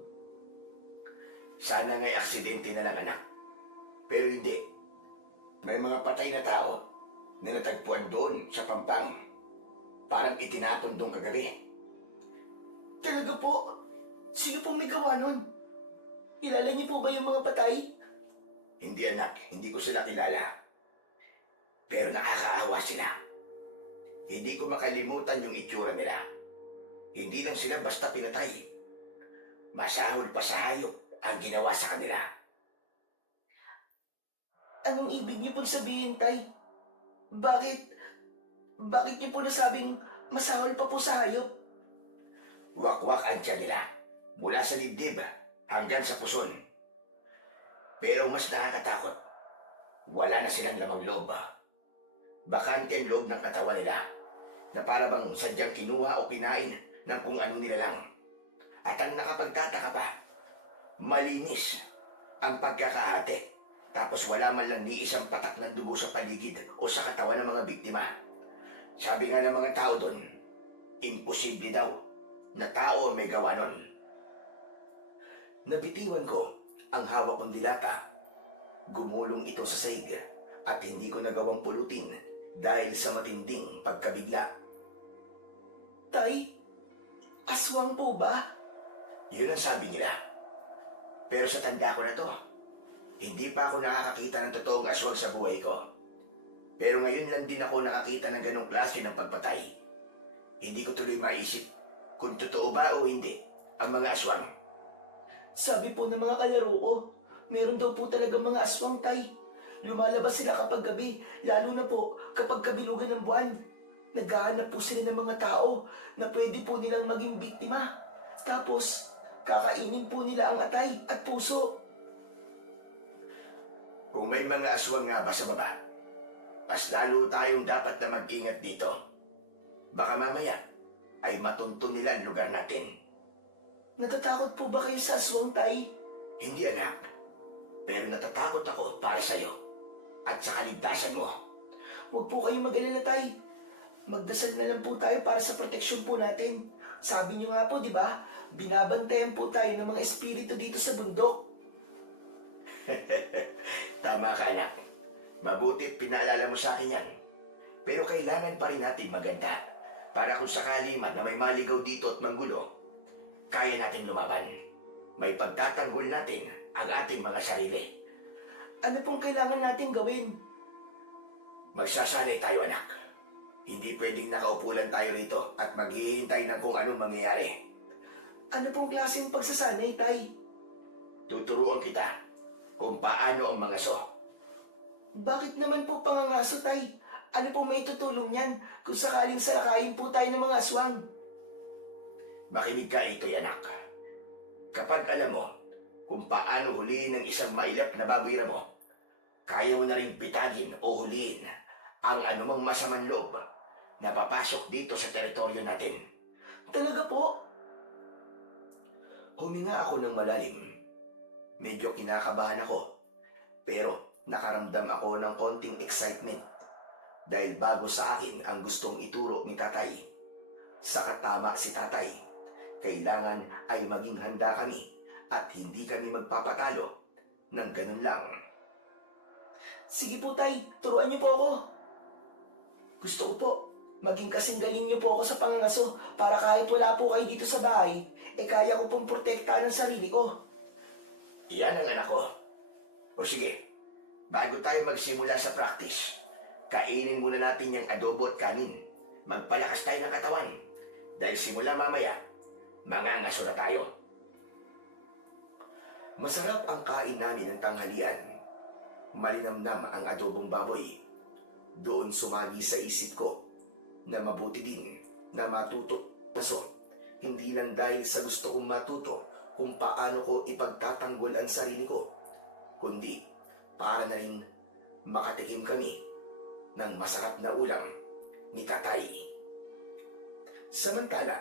Sana nga'y aksidente na lang, anak. Pero hindi. May mga patay na tao na natagpuan doon sa Pampang. Parang itinapon doon kagabi. Talaga po? Sino pong may gawa nun? Kilala niyo po ba yung mga patay? Hindi, anak. Hindi ko sila kilala. Pero nakakaawa sila. Hindi ko makalimutan yung itsura nila. Hindi lang sila basta pinatay. Masahol pa sa hayop ang ginawa sa kanila. Anong ibig niyo pong sabihin, tay? Bakit niyo po nasabing masahol pa po sa hayop? Wakwak ang tiyan nila. Mula sa dibdib hanggang sa puson. Pero mas nakakatakot. Wala na silang lamang loob. Bakante ang loob ng katawan nila na para bang sadyang kinuha o kinain ng kung ano nila lang. At ang nakapagtataka pa, malinis ang pagkakahati. Tapos wala man lang ni isang patak ng dugo sa paligid o sa katawan ng mga biktima. Sabi nga ng mga tao doon, imposible daw na tao ang may gawa nun. Nabitiwan ko ang hawak kong dilata. Gumulong ito sa saig at hindi ko nagawang pulutin dahil sa matinding pagkabigla. Tay, aswang po ba? Yun ang sabi nila. Pero sa tanda ko na to, hindi pa ako nakakakita ng totoong aswang sa buhay ko. Pero ngayon lang din ako nakakita ng ganong klase ng pagpatay. Hindi ko tuloy maisip kung totoo ba o hindi ang mga aswang. Sabi po ng mga kalaro ko, meron daw po talaga mga aswang, tay. Lumalabas sila kapag gabi, lalo na po kapag kabilugan ng buwan. Naghahanap po sila ng mga tao na pwede po nilang maging biktima. Tapos, kakainin po nila ang atay at puso. Kung may mga aswang nga ba sa baba, mas lalo tayong dapat na mag-ingat dito. Baka mamaya ay matunto nila ang lugar natin. Natatakot po ba kayo sa aswang, tay? Hindi, anak. Pero natatakot ako para sa'yo at sa kaligtasan mo. Huwag po kayong mag-alala, tay. Magdasal na lang po tayo para sa proteksyon po natin. Sabi niyo nga po, di ba? Binabantayan po tayo ng mga espiritu dito sa bundok. Tama ka, anak. Mabuti pinaalala mo sa akin yan. Pero kailangan pa rin natin maganda para kung sakali man na may maligaw dito at manggulo, kaya natin lumaban. May pagtatanggol natin ang ating mga sarili. Ano pong kailangan natin gawin? Magsasanay tayo, anak. Hindi pwedeng nakaupo lang tayo rito at maghihintay ng kung anong mangyayari. Ano pong klaseng pagsasanay, tay? Tuturuan kita kung paano ang mga so. Bakit naman po pangangaso, tay? Ano pong may tutulong yan kung sakaling salakayin po tayo ng mga aswang? Makinig ka ito, anak. Kapag alam mo kung paano huliin ng isang mailap na baboy mo, kaya mo na rin pitagin o huliin ang anumang masamang loob na papasok dito sa teritoryo natin. Talaga po? Huminga ako ng malalim. Medyo kinakabahan ako, pero nakaramdam ako ng konting excitement. Dahil bago sa akin ang gustong ituro ni tatay. Saka tama si tatay. Kailangan ay maging handa kami at hindi kami magpapatalo ng ganun lang. Sige po, Tay. Turuan niyo po ako. Gusto ko po, maging kasing galing niyo po ako sa pangangaso para kahit wala po kayo dito sa bahay, kaya ko pong protektahan ang sarili ko. Iyan ang anak ko. O sige, bago tayo magsimula sa practice, kainin muna natin yung adobo at kanin. Magpalakas tayo ng katawan. Dahil simula mamaya, mangangaso na tayo. Masarap ang kain namin ng tanghalian. Malinamnam ang adobong baboy. Doon sumagi sa isip ko na mabuti din na matuto aso. Hindi lang dahil sa gusto kong matuto kung paano ko ipagtatanggol ang sarili ko, kundi para na rin makatikim kami ng masarap na ulam ni tatay. Samantala,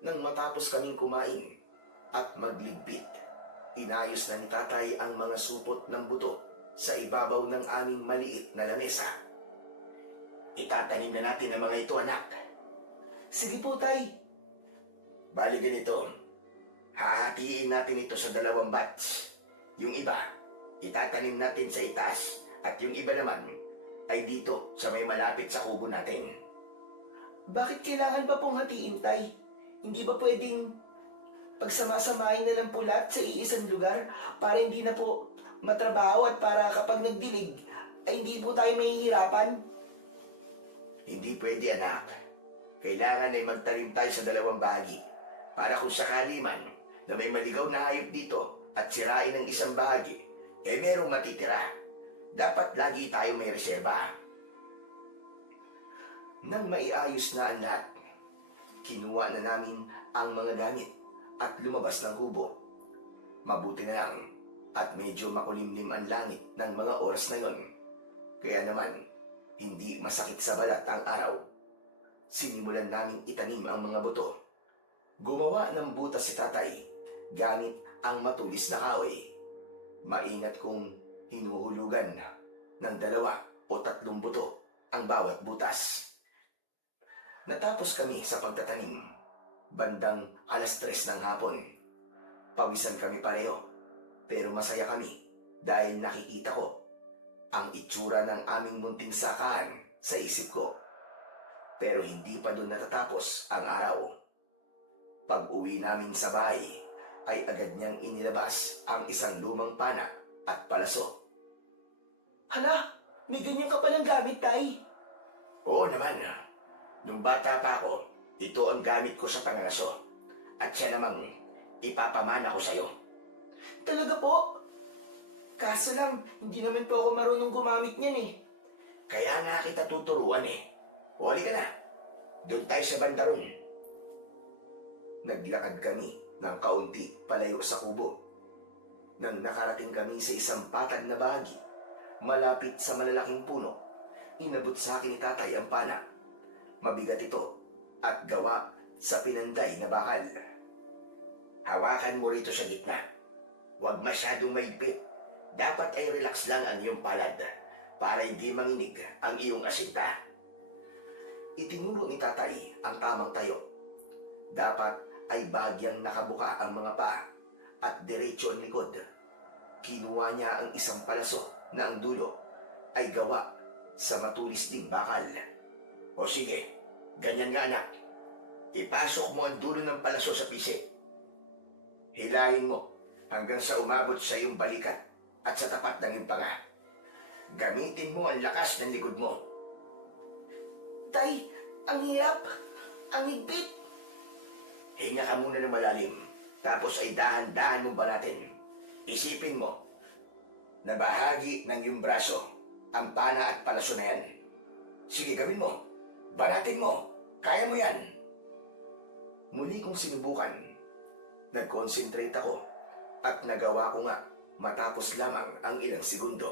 nang matapos kaming kumain at magligpit, inayos na ni tatay ang mga supot ng buto sa ibabaw ng aming maliit na lamesa. Itatanim na natin ang mga ito, anak. Sige po, Tay. Bali ganito, hahatiin natin ito sa 2 batch. Yung iba, itatanim natin sa itaas at yung iba naman ay dito sa may malapit sa kubo natin. Bakit kailangan pa pong hatiin, Tay? Hindi ba pwedeng pagsamasamahin na lang po lahat sa iisang lugar para hindi na po matrabaho at para kapag nagdilig ay hindi po tayo mahihirapan? Hindi pwede, anak. Kailangan ay magtanim tayo sa 2 bahagi para kung sakali man na may maligaw na hayop dito at sirain ang isang bahagi, merong matitira. Dapat lagi tayo may reserba. Nang maiayos na ang lahat, kinuha na namin ang mga gamit at lumabas ng kubo. Mabuti na lang at medyo makulimlim ang langit ng mga oras na yon. Kaya naman, hindi masakit sa balat ang araw. Sinimulan namin itanim ang mga buto. Gumawa ng butas si tatay gamit ang matulis na kahoy. Maingat kong hinuhulugan ng 2 o 3 buto ang bawat butas. Natapos kami sa pagtatanim. Bandang 3:00 ng hapon. Pawisan kami pareho, pero masaya kami dahil nakikita ko ang itsura ng aming munting sakahan sa isip ko. Pero hindi pa doon natatapos ang araw. Pag-uwi namin sa bahay, ay agad niyang inilabas ang isang lumang pana at palaso. Hala, may ganyan ka palang gamit, Tay. Oo naman. Nung bata pa ako, ito ang gamit ko sa pangangaso. At siya namang ipapamana ko sa'yo. Talaga po? Kaso lang, hindi naman po ako marunong gumamit niyan eh. Kaya nga kita tuturuan eh. Huli ka na. Doon tayo sa banda ron. Naglakad kami ng kaunti palayo sa kubo. Nang nakarating kami sa isang patag na bahagi, malapit sa malalaking puno, inabot sa akin ni tatay ang pana. Mabigat ito at gawa sa pinanday na bakal. Hawakan mo rito sa gitna. Huwag masyadong maigpit. Dapat ay relax lang ang iyong palad para hindi manginig ang iyong asinta. Itinuro ni tatay ang tamang tayo. Dapat ay bagyang nakabuka ang mga paa at diretso ang likod. Kinuha niya ang isang palaso na ang dulo ay gawa sa matulis ding bakal. O sige, ganyan nga anak. Ipasok mo ang dulo ng palaso sa pisik. Hilahin mo hanggang sa umabot sa iyong balikat at sa tapat ng iyong panga. Gamitin mo ang lakas ng likod mo. Tay, ang hirap. Ang higpit. Hinga ka muna ng malalim, tapos ay dahan-dahan mong banatin. Isipin mo na bahagi ng iyong braso ang pana at palaso na yan. Sige, gawin mo. Banatin mo. Kaya mo yan. Muli kong sinubukan. Nag-concentrate ako at nagawa ko nga matapos lamang ang ilang segundo.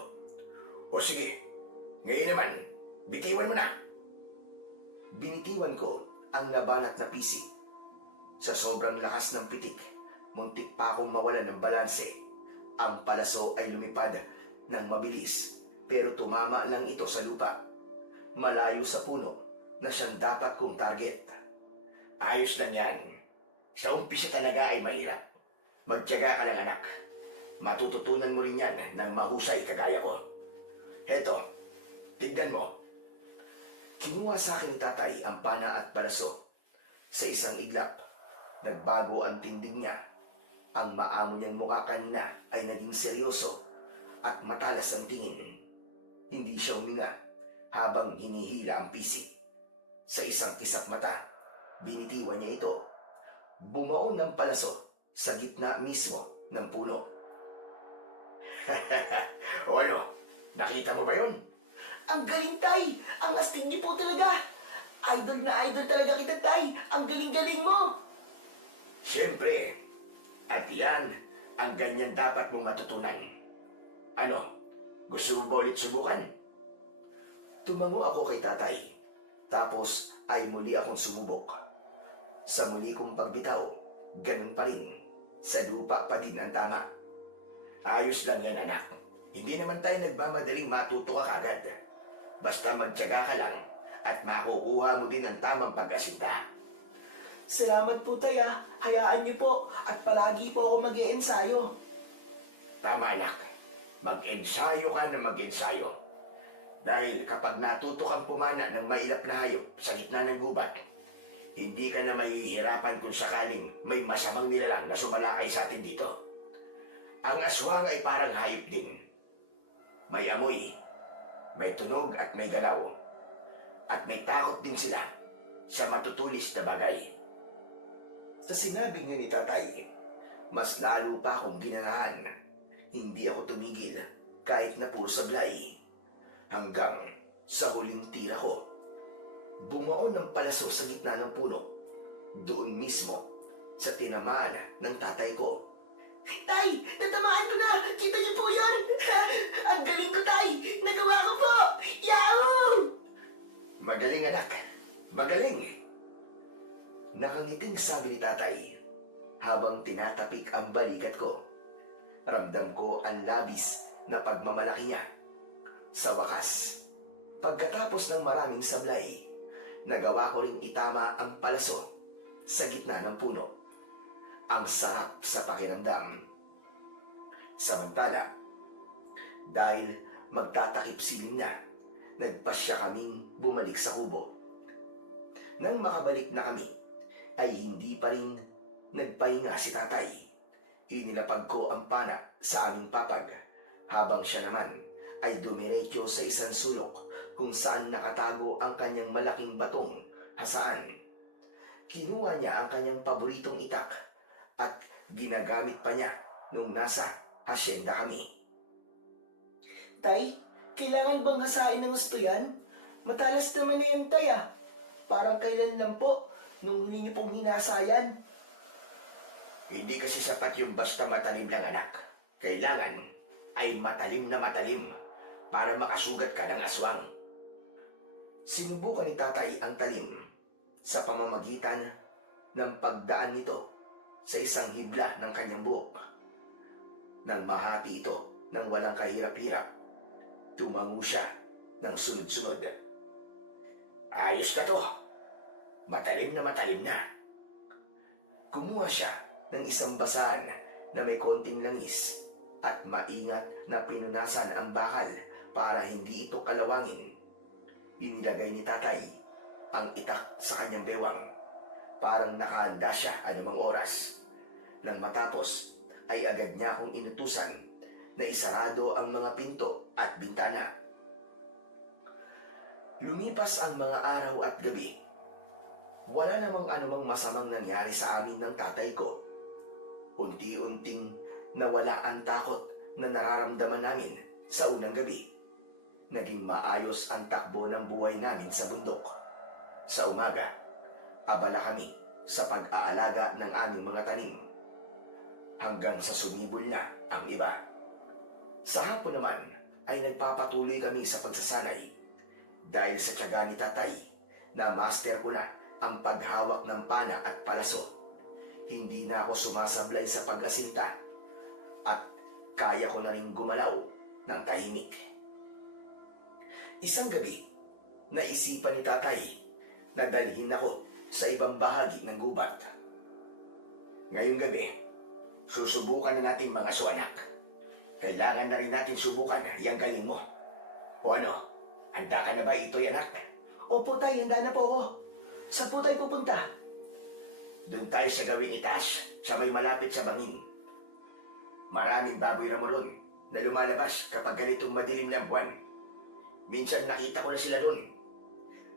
O sige, ngayon naman, bitiwan mo na. Binitiwan ko ang nabanat na pisik. Sa sobrang lakas ng pitik, muntik pa akong mawalan ng balanse. Ang palaso ay lumipad ng mabilis, pero tumama lang ito sa lupa. malayo sa puno na siyang dapat kong target. Ayos lang yan. Sa umpisa talaga ay mahirap. Magtiyaga ka lang anak. Matututunan mo rin yan ng mahusay kagaya ko. Heto, tignan mo. Kinuha sa akin ni tatay ang pana at balaso. Sa isang iglap, nagbago ang tindig niya. Ang maamo niyang mukha kanina ay naging seryoso at matalas ang tingin. Hindi siya huminga habang hinihila ang pisik. Sa isang kisap mata, binitiwan niya ito. Bumaon ng palaso sa gitna mismo ng puno. O ano, nakita mo ba yun? Ang galing, Tay! Ang astig niyo po talaga! Idol na idol talaga kita, Tay! Ang galing-galing mo! Siyempre, at yan ang ganyan dapat mong matutunan. Ano, gusto mo ba ulit subukan? Tumango ako kay tatay, tapos ay muli akong sumubok. Sa muli kong pagbitaw, ganun pa rin, sa lupa pa din ang tama. Ayos lang yan anak, hindi naman tayo nagmamadaling matuto ka kagad. Basta magtiyaga ka lang at makukuha mo din ang tamang pag-asinta. Salamat po, Tay, ah. Hayaan niyo po at palagi po ako mag-iensayo. Tama anak, mag-ensayo ka na mag-ensayo. Dahil kapag natuto kang pumana ng mailap na hayop sa gitna ng gubat, hindi ka na mahihirapan kung sakaling may masamang nilalang na sumalakay sa atin dito. Ang aswang ay parang hayop din. May amoy, may tunog at may galaw. At may takot din sila sa matutulis na bagay. Sa sinabi nga ni tatay, mas lalo pa akong ginanahan. Hindi ako tumigil kahit na puro sablay. Hanggang sa huling tira ko, bumaon ng palaso sa gitna ng puno. Doon mismo sa tinamaan ng tatay ko. Tay! Natamaan ko na! Kita niyo po yun! Ang galing ko, Tay! Nagawa ko po! Yahoo! Magaling anak, magaling. Nakangiting sabi ni tatay habang tinatapik ang balikat ko. Ramdam ko ang labis na pagmamalaki niya. Sa wakas, pagkatapos ng maraming sablay, nagawa ko ring itama ang palaso sa gitna ng puno. Ang sarap sa pakiramdam. Samantala, dahil magtatakip siling na, nagpasya kaming bumalik sa kubo. Nang makabalik na kami, ay hindi pa rin nagpahinga si tatay. Inilapag ko ang pana sa aming papag, habang siya naman ay dumiretso sa isang sulok kung saan nakatago ang kanyang malaking batong hasaan. Kinuha niya ang kanyang paboritong itak at ginagamit pa niya nung nasa hasyenda kami. Tay, kailangan bang hasain ng gusto yan? Matalas naman na yan, Tay, ah. Parang kailan lang po nung huli niyo pong hinasayan. Hindi kasi sapat yung basta matalim lang anak. Kailangan ay matalim na matalim para makasugat ka ng aswang. Sinubukan ni tatay ang talim sa pamamagitan ng pagdaan nito sa isang hibla ng kanyang buhok. Nang mahati ito ng walang kahirap-hirap, tumango siya ng sunod-sunod. Ayos ka to. Matalim na. Kumuha siya ng isang basahan na may konting langis at maingat na pinunasan ang bakal para hindi ito kalawangin. Inilagay ni tatay ang itak sa kanyang bewang. Parang nakahanda siya anumang oras. Nang matapos, ay agad niya akong inutusan na isarado ang mga pinto at bintana. Lumipas ang mga araw at gabi. Wala namang anumang masamang nangyari sa amin ng tatay ko. Unti-unting nawala ang takot na nararamdaman namin sa unang gabi. Naging maayos ang takbo ng buhay namin sa bundok. Sa umaga, abala kami sa pag-aalaga ng aming mga tanim. Hanggang sa sumibol na ang iba. Sa hapon naman ay nagpapatuloy kami sa pagsasanay. Dahil sa tiyaga ni tatay, na master ko na ang paghawak ng pana at palaso. Hindi na ako sumasablay sa pag-asinta at kaya ko na rin gumalaw ng tahimik. Isang gabi, Naisipan ni tatay na dalhin ako sa ibang bahagi ng gubat. Ngayong gabi, susubukan na natin mga suanak. Kailangan na rin natin subukan yung galing mo. O ano, handa ka na ba ito'y anak? Opo tay, handa na po ako. Saan po tayo pupunta? Doon tayo sa gawing itaas, sa may malapit sa bangin. Maraming baboy ramon na lumalabas kapag ganitong madilim ng buwan. Minsan nakita ko na sila doon.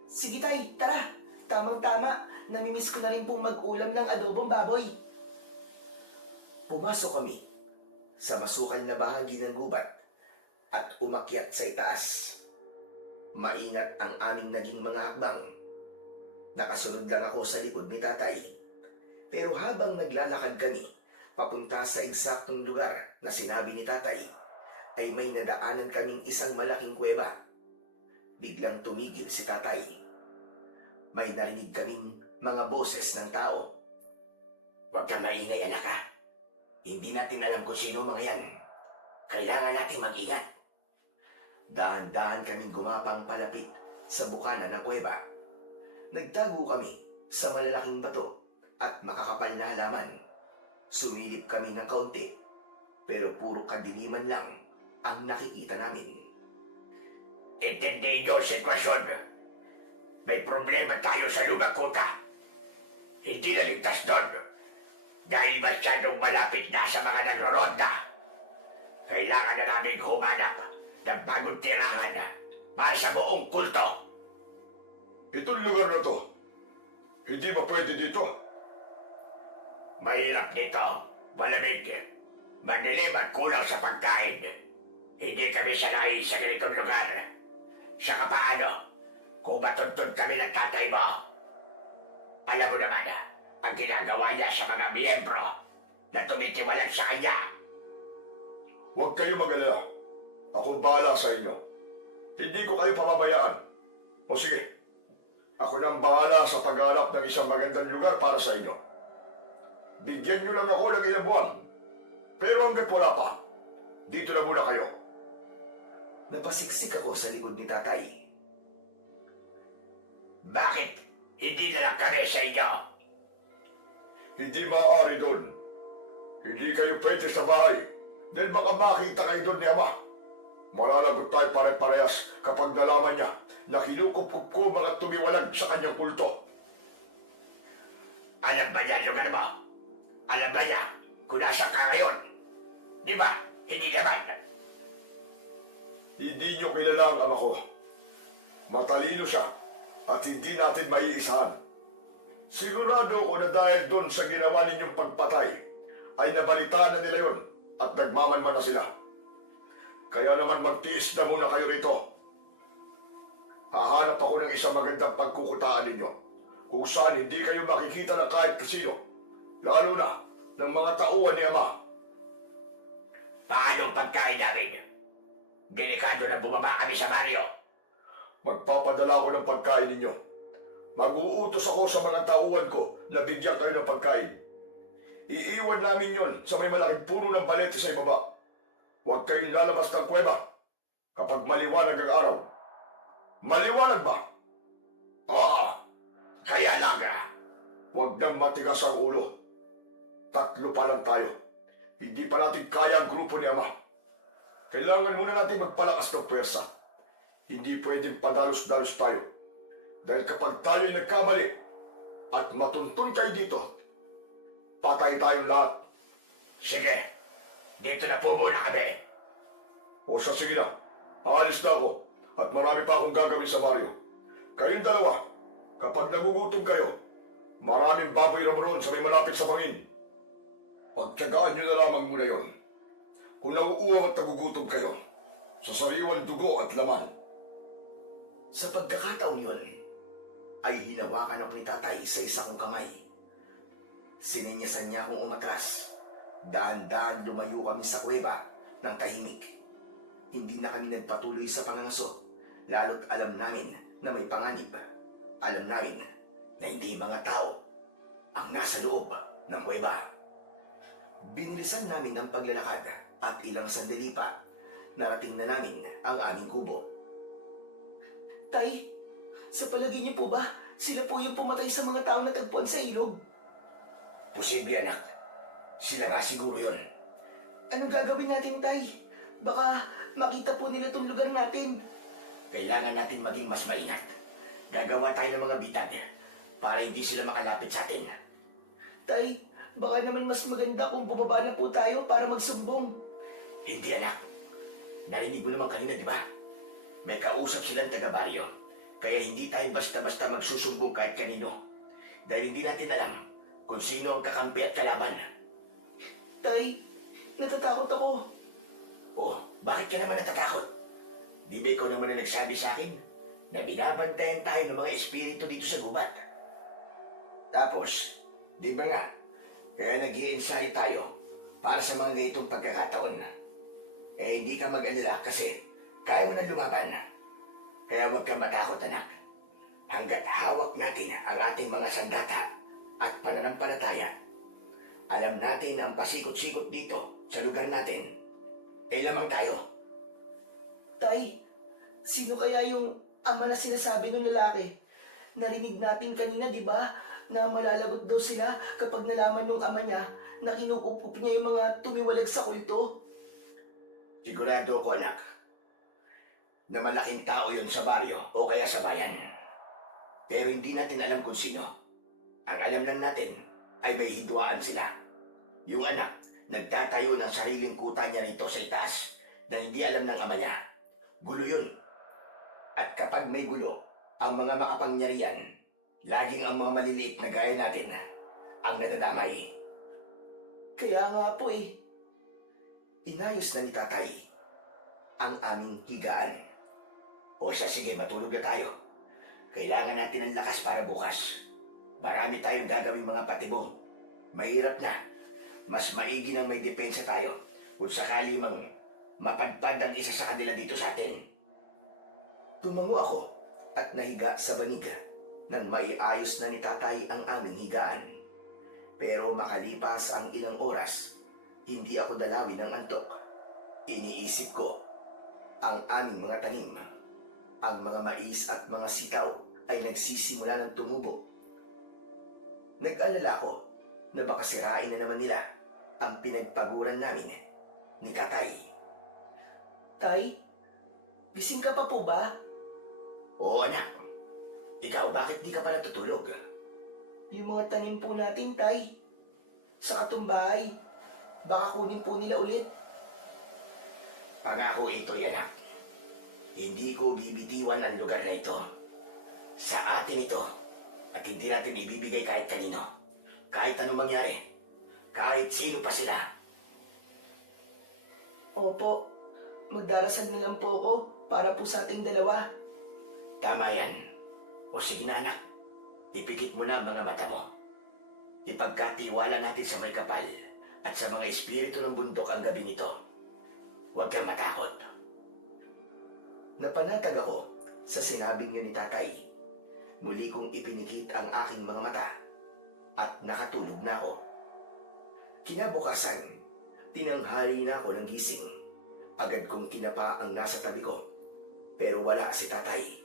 Sige tay, tara. Tamang-tama, namimiss ko na rin pong mag-ulam ng adobong baboy. Pumasok kami sa masukal na bahagi ng gubat at umakyat sa itaas. Maingat ang aming naging mga hakbang. Nakasunod lang ako sa likod ni tatay. Pero habang naglalakad kami, papunta sa eksaktong lugar na sinabi ni tatay, ay may nadaanan kaming isang malaking kuweba. Biglang tumigil si tatay. May narinig kaming mga boses ng tao. Huwag kang maingay, anak ha. Hindi natin alam kung sino mga yan. Kailangan natin mag-ingat. Dahan-dahan kaming gumapang palapit sa bukana ng kuweba. Nagtago kami sa malalaking bato at makakapal na halaman. Sumilip kami ng kaunti, pero puro kadiliman lang ang nakikita namin. Intindihin niyo ang sitwasyon. May problema tayo sa lumang kuta. Hindi na ligtas doon dahil masyadong malapit na sa mga nagroronda. Kailangan na namin humanap ng bagong tirahan para sa buong kulto. Itong lugar na to, hindi ba pwede dito? Mahirap dito, malamig, madilim at kulang sa pagkain. Hindi kami sanay sa ganitong lugar. Saka paano, kung matuntun kami ng tatay mo? Alam mo naman, ang ginagawa niya sa mga miyembro na tumitiwalag sa kanya. Huwag kayo mag-alala. Ako bahala sa inyo. Hindi ko kayo pababayaan. O sige, ako nang bahala sa paghanap ng isang magandang lugar para sa inyo. Bigyan niyo lang ako ng ilang buwan. Pero hanggat wala pa, dito na muna kayo. Napasiksik ako sa likod ni tatay. Bakit hindi na lang kami sa inyo? Hindi maaari doon. Hindi kayo pwede sa bahay dahil baka makita kayo doon ni Ama. Malalagot tayo pare-parehas kapag nalaman niya na kinukupup ko mga tumiwalag sa kanyang kulto. Alam ba niya yung ano mo? Alam ba niya kung nasa ka ngayon? Di ba? Hindi naman. Hindi niyo kilala ang ama ko. Matalino siya at hindi natin maiisahan. Sigurado ko na dahil doon sa ginawa ninyong pagpatay, ay nabalitaan na nila yon at nagmamanman na sila. Kaya naman magtiis na muna kayo rito. Hahanap ako ng isang magandang pagkukutaan ninyo, kung saan hindi kayo makikita ng kahit kasino, lalo na ng mga tauhan ni Ama. Paano ang pagkain namin? Delikado na bumaba kami sa baryo. Magpapadala ako ng pagkain ninyo. Mag-uutos ako sa mga tauhan ko na bigyan kayo ng pagkain. Iiwan namin yon sa may malaking puno ng balete sa ibaba. Huwag kayong lalabas ng kuweba kapag maliwanag ang araw. Maliwanag ba? Oo, kaya lang Huwag nang matigas ang ulo. 3 pa lang tayo. Hindi pa natin kaya ang grupo ni Ama. Kailangan muna natin magpalakas ng pwersa. Hindi pwedeng padalos-dalos tayo. Dahil kapag tayo'y nagkamali at matuntun kayo dito, patay tayong lahat. Sige, dito na po muna kami. O siya, sige na. Aalis na ako at marami pa akong gagawin sa baryo. Kayong dalawa, kapag nagugutom kayo, maraming baboy ramon sa may malapit sa bangin. Pagtyagaan nyo na lamang muna yon. Kung nauuwaw at nagugutom kayo, sa sariwang dugo at laman. Sa pagkakataon yun, ay hinawakan ako ni tatay sa isa kong kamay. Sininyasan niya akong umatras. Daan-daan lumayo kami sa kuweba ng tahimik. Hindi na kami nagpatuloy sa pangangaso, lalo't alam namin na may panganib. Alam namin na hindi mga tao ang nasa loob ng kuweba. Binilisan namin ang paglalakad at ilang sandali pa, narating na namin ang aming kubo. Tay, Sa palagay niyo po ba, sila po yung pumatay sa mga taong natagpuan sa ilog? Posible, anak. Sila nga siguro yun. Anong gagawin natin, Tay? Baka makita po nila tong lugar natin. Kailangan natin maging mas maingat. Gagawa tayo ng mga bitag para hindi sila makalapit sa atin. Tay, baka naman mas maganda kung bumaba na po tayo para magsumbong. Hindi, anak. Narinig mo naman kanina, di ba? May kausap silang taga-baryo. Kaya hindi tayo basta-basta magsusumbong kahit kanino. Dahil hindi natin alam kung sino ang kakampi at kalaban. Tay, natatakot ako. Oh, bakit ka naman natatakot? Di ba ikaw naman na nagsabi sa akin na binabantayan tayo ng mga espiritu dito sa gubat? Tapos, di ba nga, kaya nag-i-ensayo tayo para sa mga ganitong pagkakataon. Eh, hindi ka mag-alala kasi kaya mo na lumaban. Kaya huwag kang matakot, anak. Hanggat hawak natin ang ating mga sandata at pananampalataya, alam natin ang pasikot-sikot dito sa lugar natin. Eh, lamang tayo. Tay, sino kaya yung ama na sinasabi ng lalaki? Narinig natin kanina, di ba, na malalagot daw sila kapag nalaman ng ama niya na kinukupup niya yung mga tumiwalag sa kulto? Sigurado ko, anak, na malaking tao yon sa baryo o kaya sa bayan. Pero hindi natin alam kung sino. Ang alam lang natin ay may hidwaan sila. Yung anak, nagtatayo ng sariling kuta niya rito sa itaas na hindi alam ng ama niya. Gulo yun. At kapag may gulo, ang mga makapangyarihan, laging ang mga maliliit na gaya natin ang nadadamay. Kaya nga po eh. Inayos na ni tatay ang aming higaan. O siya, sige, matulog na tayo. Kailangan natin ng lakas para bukas. Marami tayong gagawing mga patibong. Mahirap na. Mas maigi nang may depensa tayo kung sakali mang mapadpad ang isa sa kanila dito sa atin. Tumango ako at nahiga sa banig nang maiayos na ni tatay ang aming higaan. Pero makalipas ang ilang oras, hindi ako dalawin ng antok. Iniisip ko ang aming mga tanim. Ang mga mais at mga sitaw ay nagsisimula ng tumubo. Nag-alala ko na baka sirain na naman nila ang pinagpaguran namin ni tatay. Tay, gising ka pa po ba? Oo, anak. Ikaw, bakit di ka pa natutulog? Yung mga tanim po natin, Tay. Sa katumbahay, baka kunin po nila ulit. Pangako ito, anak. Hindi ko bibitiwan ang lugar na ito. Sa atin ito. At hindi natin ibibigay kahit kanino. Kahit anong mangyari. Kahit sino pa sila. Opo, magdarasal na lang po ako para po sa ating dalawa. Tama yan. O sige na, anak. Ipikit mo na ang mga mata mo. Ipagkatiwala natin sa may kapal at sa mga espiritu ng bundok ang gabi nito. Huwag kang matakot. Napanatag ako sa sinabing yun ni tatay. Muli kong ipinikit ang aking mga mata at nakatulog na ako. Kinabukasan, tinanghali na ako ng gising. Agad kong kinapa ang nasa tabi ko. Pero wala si tatay.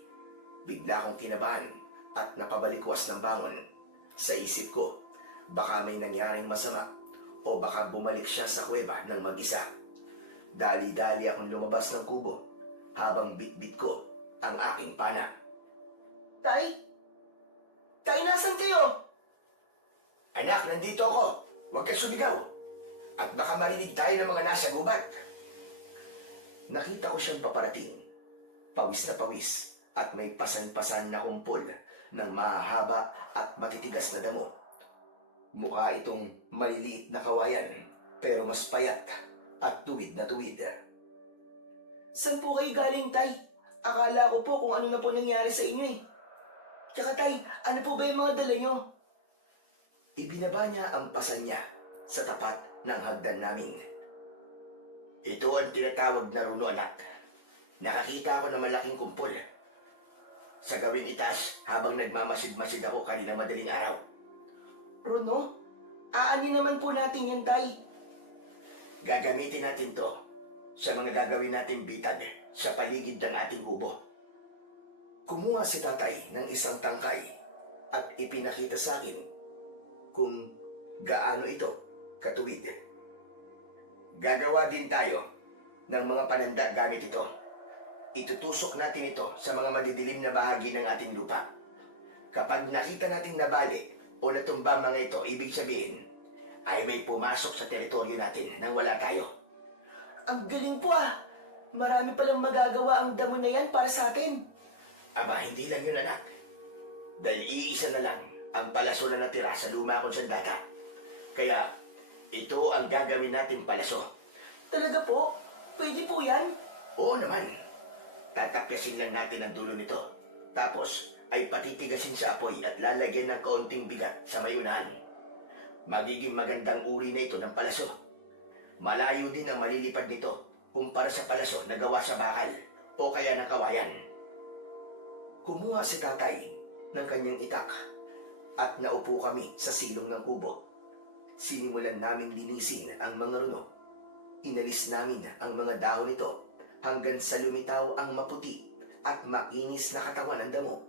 Bigla akong kinabahan at napabalikwas ng bangon. Sa isip ko, baka may nangyaring masama o baka bumalik siya sa kuweba ng mag-isa. Dali-dali akong lumabas ng kubo habang bitbit ko ang aking pana. Tay? Tay, nasan kayo? Anak, nandito ako. Huwag kang sumigaw. At baka marinig tayo ng mga nasa gubat. Nakita ko siyang paparating. Pawis na pawis at may pasan-pasan na kumpol ng mahahaba at matitigas na damo. Mukha itong maliliit na kawayan pero mas payat at tuwid na tuwid. Saan po kayo galing, Tay? Akala ko po kung ano na po nangyari sa inyo eh. Tsaka Tay, ano po ba yung mga dala nyo? Ibinaba niya ang pasan niya sa tapat ng hagdan namin. Ito ang tinatawag na runo, anak. Nakakita ako ng malaking kumpol. Sa gawing itaas habang nagmamasid-masid ako kanina madaling araw. Runo? Aani naman po natin yan, Tay. Gagamitin natin to sa mga gagawin nating bitag sa paligid ng ating kubo. Kumuha si tatay ng isang tangkay at ipinakita sa akin kung gaano ito katuwid. Gagawa din tayo ng mga pananda gamit ito. Itutusok natin ito sa mga madidilim na bahagi ng ating lupa. Kapag nakita nating nabali o natumba mga ito, ibig sabihin ay may pumasok sa teritoryo natin nang wala tayo. Ang galing po ah! Marami palang magagawa ang damo na yan para sa atin. Aba, hindi lang yun anak. Dahil iisa na lang ang palaso na natira sa luma kong sandata. Kaya ito ang gagawin natin palaso. Talaga po? Pwede po yan? Oo naman. Tatakyasin lang natin ang dulo nito. Tapos ay patitigasin sa apoy at lalagyan ng kaunting bigat sa may unahan. Magiging magandang uri na ito ng palaso. Malayo din ang malilipad nito kumpara sa palaso na gawa sa bakal o kaya ng kawayan. Kumuha si tatay ng kanyang itak at naupo kami sa silong ng kubo. Sinimulan naming linisin ang mga runo. Inalis namin ang mga dahon nito hanggang sa lumitaw ang maputi at makinis na katawan ng damo.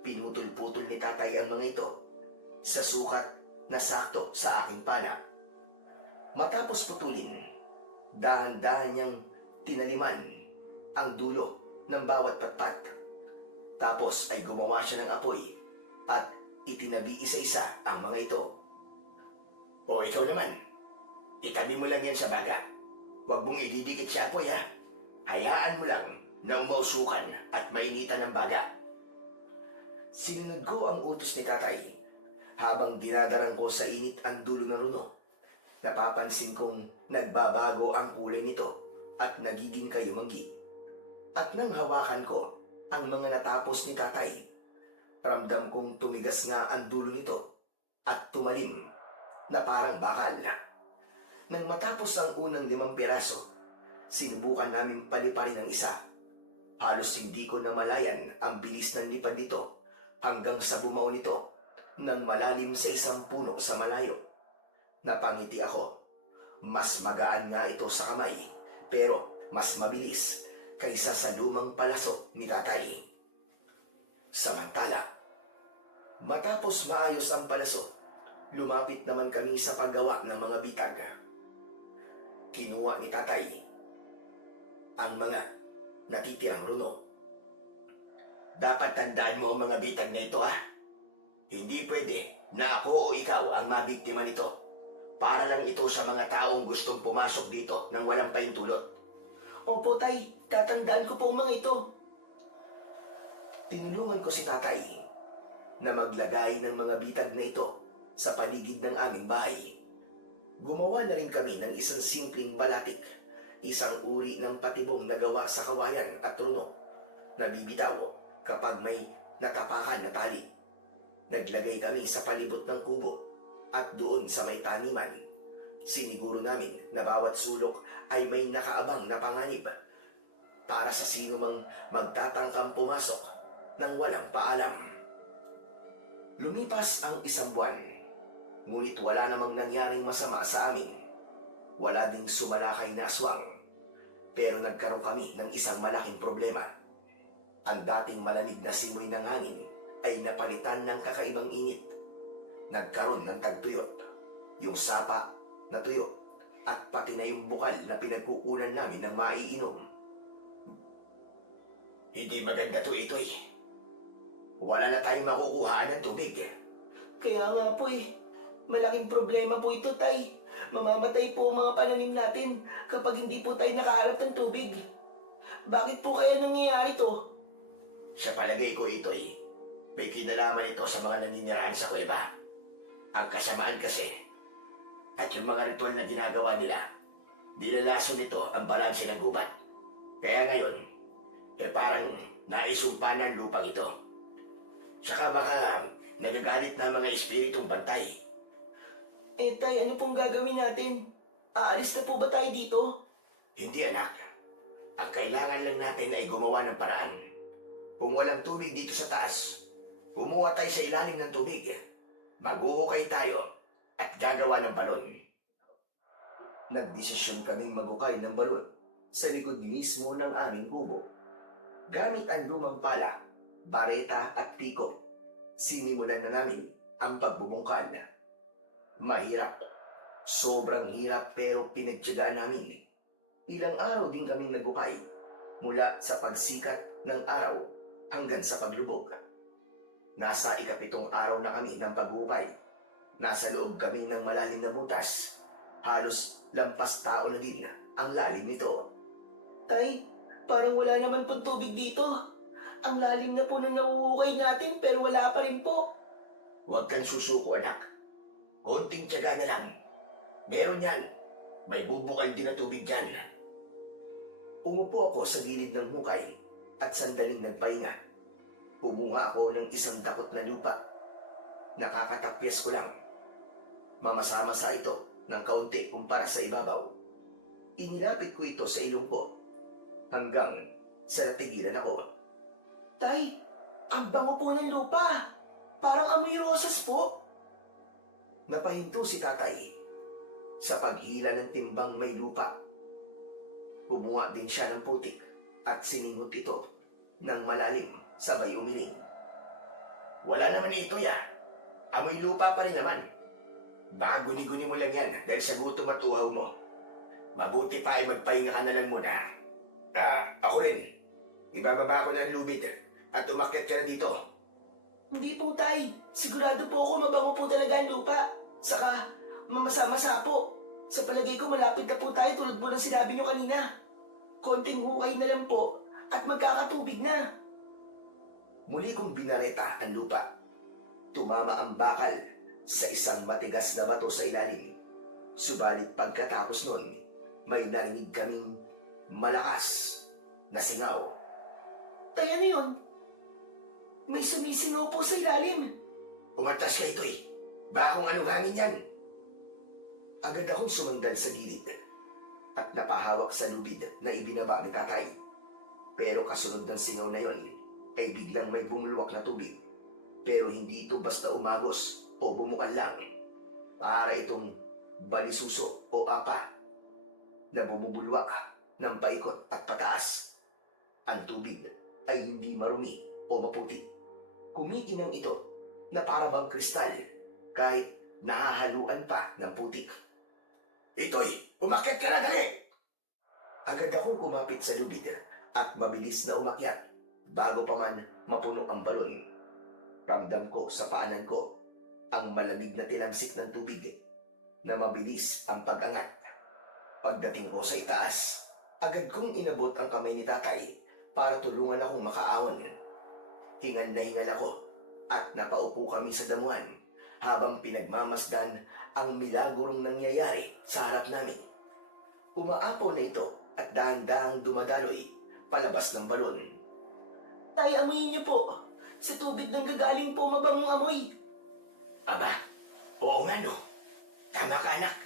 Pinutol-putol ni tatay ang mga ito sa sukat na sakto sa aking pana. Matapos putulin, dahan-dahan niyang tinaliman ang dulo ng bawat patpat. Tapos ay gumawa siya ng apoy at itinabi isa-isa ang mga ito. O ikaw naman, itabi mo lang yan sa baga. Huwag mong ididikit sa apoy ha. Hayaan mo lang na umausukan at mainitan ng baga. Sinunod ko ang utos ni tatay. Habang dinadarang ko sa init ang dulo ng runo, napapansin kong nagbabago ang kulay nito at nagiging kayumanggi. At nang hawakan ko ang mga natapos ni tatay, ramdam kong tumigas nga ang dulo nito at tumalim na parang bakal. Nang matapos ang unang 5 piraso, sinubukan namin paliparin ang isa. Halos hindi ko namalayan ang bilis ng lipad nito hanggang sa bumaw nito nang malalim sa isang puno sa malayo. Napangiti ako. Mas magaan nga ito sa kamay, pero mas mabilis kaysa sa lumang palaso ni tatay. Samantala, matapos maayos ang palaso, lumapit naman kami sa paggawa ng mga bitag. Kinuha ni tatay ang mga natitirang runo. Dapat tandaan mo ang mga bitag na ito ha. Hindi pwede na ako o ikaw ang mabiktima nito. Para lang ito sa mga taong gustong pumasok dito nang walang pahintulot. Opo tay, tatandaan ko po ang mga ito. Tinulungan ko si tatay na maglagay ng mga bitag na ito sa paligid ng aming bahay. Gumawa na rin kami ng isang simpleng balatik, isang uri ng patibong na gawa sa kawayan at runo na bibitaw kapag may natapakan na tali. Naglagay kami sa palibot ng kubo at doon sa may taniman. Siniguro namin na bawat sulok ay may nakaabang na panganib para sa sino mang magtatangkang pumasok nang walang paalam. Lumipas ang 1 buwan, ngunit wala namang nangyaring masama sa amin. Wala ding sumalakay na aswang, pero nagkaroon kami ng isang malaking problema. Ang dating malamig na simoy ng hangin ay napalitan ng kakaibang init. Nagkaroon ng tagtuyot, yung sapa na tuyo, at pati na yung bukal na pinagkukunan namin ng maiinom. Hindi maganda to ito'y. Wala na tayong makukuhaan ng tubig. Kaya nga po eh, malaking problema po ito tay. Mamamatay po ang mga pananim natin kapag hindi po tayo nakaharap ng tubig. Bakit po kaya nangyayari to? Sa palagay ko ito'y may kinalaman ito sa mga naninirahan sa kuweba. Ang kasamaan kasi at yung mga ritual na ginagawa nila, nilalaso nito ang balanse ng gubat. Kaya ngayon, parang naisumpa ng lupang ito. Saka baka nagagalit na mga espiritong bantay. Eh tay, ano pong gagawin natin? Aalis na po ba tayo dito? Hindi anak. Ang kailangan lang natin ay gumawa ng paraan. Kung walang tubig dito sa taas, kumuha tayo sa ilalim ng tubig. Maghuhukay tayo at gagawa ng balon. Nagdesisyon kaming maghukay ng balon sa likod mismo ng aming kubo. Gamit ang lumang pala, bareta at piko, sinimulan na namin ang pagbubungkal. Mahirap, sobrang hirap pero pinagtiyagaan namin. Ilang araw din kaming nagukay mula sa pagsikat ng araw hanggang sa paglubog. Nasa ikapitong araw na kami ng pag-ukay. Nasa loob kami ng malalim na butas. Halos lampas tao na din ang lalim nito. Tay, parang wala naman pong tubig dito. Ang lalim na po ng nauukay natin pero wala pa rin po. Huwag kang susuko, anak. Konting tiyaga na lang. Meron yan. May bubukal din na tubig dyan. Umupo ako sa gilid ng hukay at sandaling nagpahinga. Pumunga ako ng isang dakot na lupa. Nakakatapyas ko lang. Mamasa-masa ito ng kaunti kumpara sa ibabaw. Inilapit ko ito sa ilong ko hanggang sa natigilan ako. Tay, ang bango po ng lupa. Parang amoy rosas po. Napahinto si tatay sa paghila ng timbang may lupa. Kumuha din siya ng putik at siningot ito ng malalim sabay umiling. Wala naman ito ya. Amoy lupa pa rin naman. Baka guni-guni mo lang yan dahil sa gutom at uhaw mo. Mabuti pa ay magpahinga ka na lang muna. Ako rin. Ibababa ko na ang lubid at umakyat ka na dito. Hindi po, Tay. Sigurado po ako mabango po talaga ang lupa. Saka, mamasa-masa po. Sa palagay ko, malapit na po tayo tulad po ng sinabi nyo kanina. Konting hukay na lang po at magkakatubig na. Muli kong binareta ang lupa. Tumama ang bakal sa isang matigas na bato sa ilalim. Subalit pagkatapos nun, may narinig kaming malakas na singaw. Tay, ano yun? May sumisingaw po sa ilalim. Umatas ka ito eh. Baka kung anong hangin yan. Agad akong sumandal sa gilid at napahawak sa lubid na ibinaba ni tatay. Pero kasunod ng singaw na yon ay biglang may bumulwak na tubig. Pero hindi ito basta umagos o bumukal lang. Para itong balisuso o apa na bumubulwak ng paikot at pataas. Ang tubig ay hindi marumi o maputi. Kumikinang ito na parabang kristal kahit nahahaluan pa ng putik. Itoy, umakyat ka na dali! Agad akong kumapit sa lubid at mabilis na umakyat bago pa man mapuno ang balon. Ramdam ko sa paanan ko ang malamig na tilamsik ng tubig na mabilis ang pag-angat. Pagdating ko sa itaas, agad kong inabot ang kamay ni tatay para tulungan akong makaahon. Hingal na hingal ako at napaupo kami sa damuhan habang pinagmamasdan ang milagurong nangyayari sa harap namin. Umaapaw na ito at dahan-dahang dumadaloy palabas ng balon. Tay, amoyin niyo po. Sa tubig nang gagaling po mabangong amoy. Aba, oo nga no. Tama ka anak.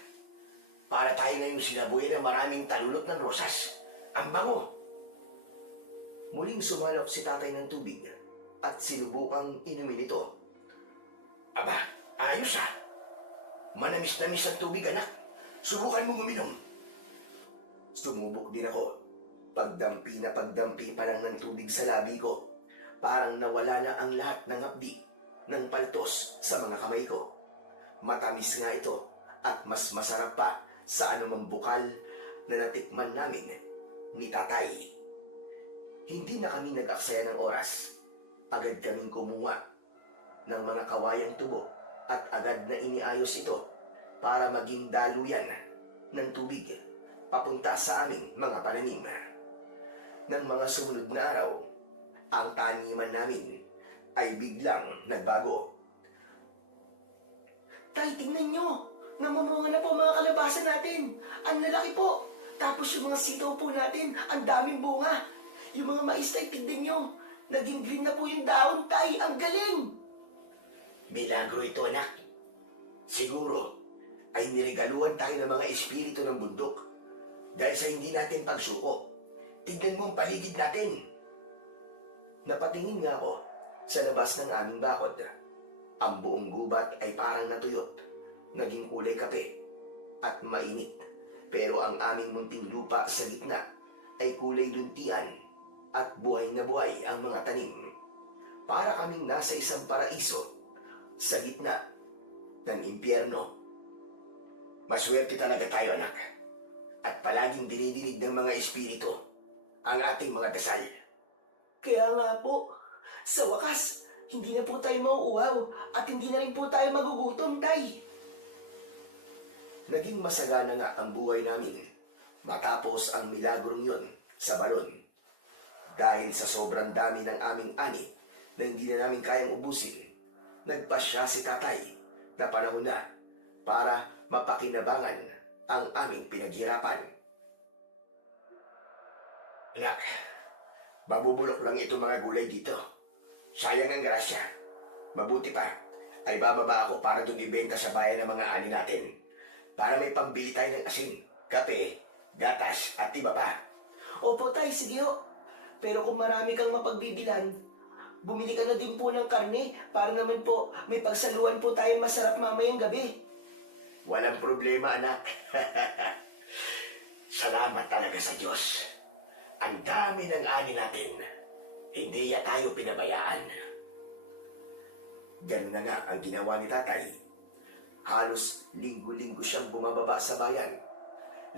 Para tayo ngayong sinabuhay ng maraming talulot ng rosas. Ang bango. Muling sumalok si tatay ng tubig at sinubukang inumin ito. Aba, ayos ah. Manamis-namis ang tubig anak. Subukan mong uminom. Sumubok din ako. Pagdampi na pagdampi pa lang ng tubig sa labi ko. Parang nawala na ang lahat ng hapdi ng paltos sa mga kamay ko. Matamis nga ito at mas masarap pa sa anumang bukal na natikman namin ni tatay. Hindi na kami nag-aksaya ng oras. Agad kaming kumuha ng mga kawayang tubo at agad na iniayos ito para maging daluyan ng tubig papunta sa aming mga pananim. Ng mga sumunod na araw, ang taniman namin ay biglang nagbago. Tay, tingnan nyo. Namumunga na po mga kalabasan natin. Ang lalaki po. Tapos yung mga sitaw po natin, ang daming bunga. Yung mga mais, tay, tignan nyo. Naging green na po yung dahon, tay. Ang galing! Milagro ito anak. Siguro ay niregaluhan tayo ng mga espiritu ng bundok dahil sa hindi natin pagsuko. Tignan mo ang paligid natin. Napatingin nga ako sa labas ng aming bakod. Ang buong gubat ay parang natuyot, naging kulay kape at mainit. Pero ang aming munting lupa sa gitna ay kulay luntian at buhay na buhay ang mga tanim. Para kaming nasa isang paraiso sa gitna ng impyerno. Maswerte talaga tayo, anak. At palaging dinidinig ng mga espiritu ang ating mga dasal. Kaya nga po, sa wakas, hindi na po tayo mauuhaw at hindi na rin po tayo magugutom, Tay. Naging masagana nga ang buhay namin matapos ang milagrong yun sa balon. Dahil sa sobrang dami ng aming ani na hindi na namin kayang ubusin, nagpasya si tatay na panahon na para mapakinabangan ang aming pinaghirapan. Anak, mabubulok lang ito mga gulay dito. Sayang ang grasya. Mabuti pa ay bababa ako para dun ibenta sa bayan ng mga ani natin. Para may pambili tayo ng asin, kape, gatas at iba pa. Opo, Tay, sige ho. Pero kung marami kang mapagbibilan, bumili ka na din po ng karne para naman po may pagsaluhan po tayo masarap mamayang gabi. Walang problema, anak. Salamat talaga sa Diyos. Ang dami ng ani natin. Hindi ya tayo pinabayaan. Ganun na nga ang ginawa ni tatay. Halos linggo-linggo siyang bumababa sa bayan.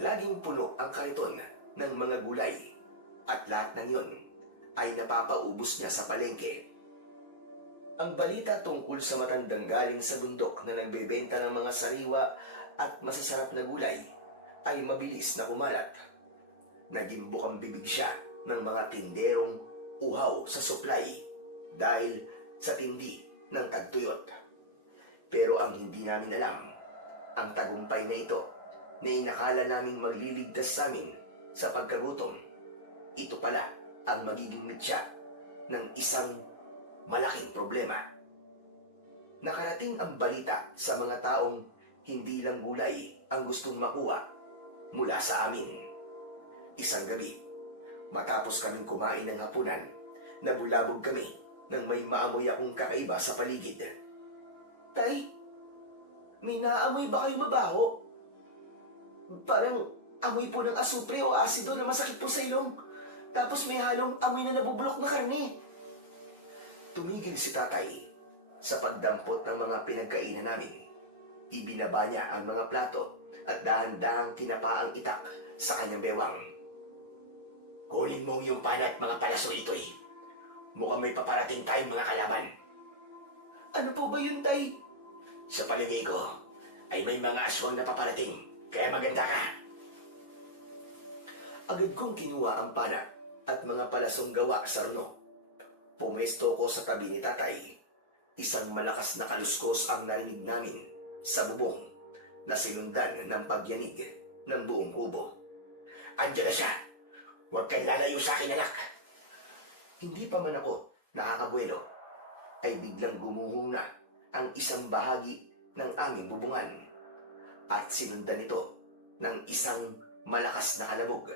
Laging puno ang kariton ng mga gulay. At lahat ng yon ay napapaubos niya sa palengke. Ang balita tungkol sa matandang galing sa bundok na nagbebenta ng mga sariwa at masasarap na gulay ay mabilis na kumalat. Naging bukang bibig siya ng mga tinderong uhaw sa supply dahil sa tindi ng tagtuyot. Pero ang hindi namin alam, ang tagumpay na ito na inakala naming magliligtas sa amin sa pagkagutom, ito pala ang magiging mitya ng isang malaking problema. Nakarating ang balita sa mga taong hindi lang gulay ang gustong makuha mula sa amin. Isang gabi, matapos kaming kumain ng hapunan, nabulabog kami nang may maamoy akong kakaiba sa paligid. Tay, may naamoy ba kayo mabaho? Parang amoy po ng asupre o asido na masakit po sa ilong. Tapos may halong amoy na nabubulok na karne. Tumigil si tatay sa pagdampot ng mga pinagkainan namin. Ibinaba niya ang mga plato at dahan-dahang tinapa ang itak sa kanyang bewang. Kunin mo yung pana at mga palaso ito'y. Mukhang may paparating tayong mga kalaban. Ano po ba yun, Tay? Sa palagay ko ay may mga aswang na paparating, kaya maganda ka. Agad kong kinuha ang pana at mga palasong gawa sa runo. Pumesto ko sa tabi ni tatay. Isang malakas na kaluskos ang narinig namin sa bubong na sinundan ng pagyanig ng buong kubo. Andiyan na siya! Huwag kang lalayo sa akin, anak! Hindi pa man ako nakakabuelo, ay biglang gumuhong na ang isang bahagi ng aming bubungan at sinundan ito ng isang malakas na alabog.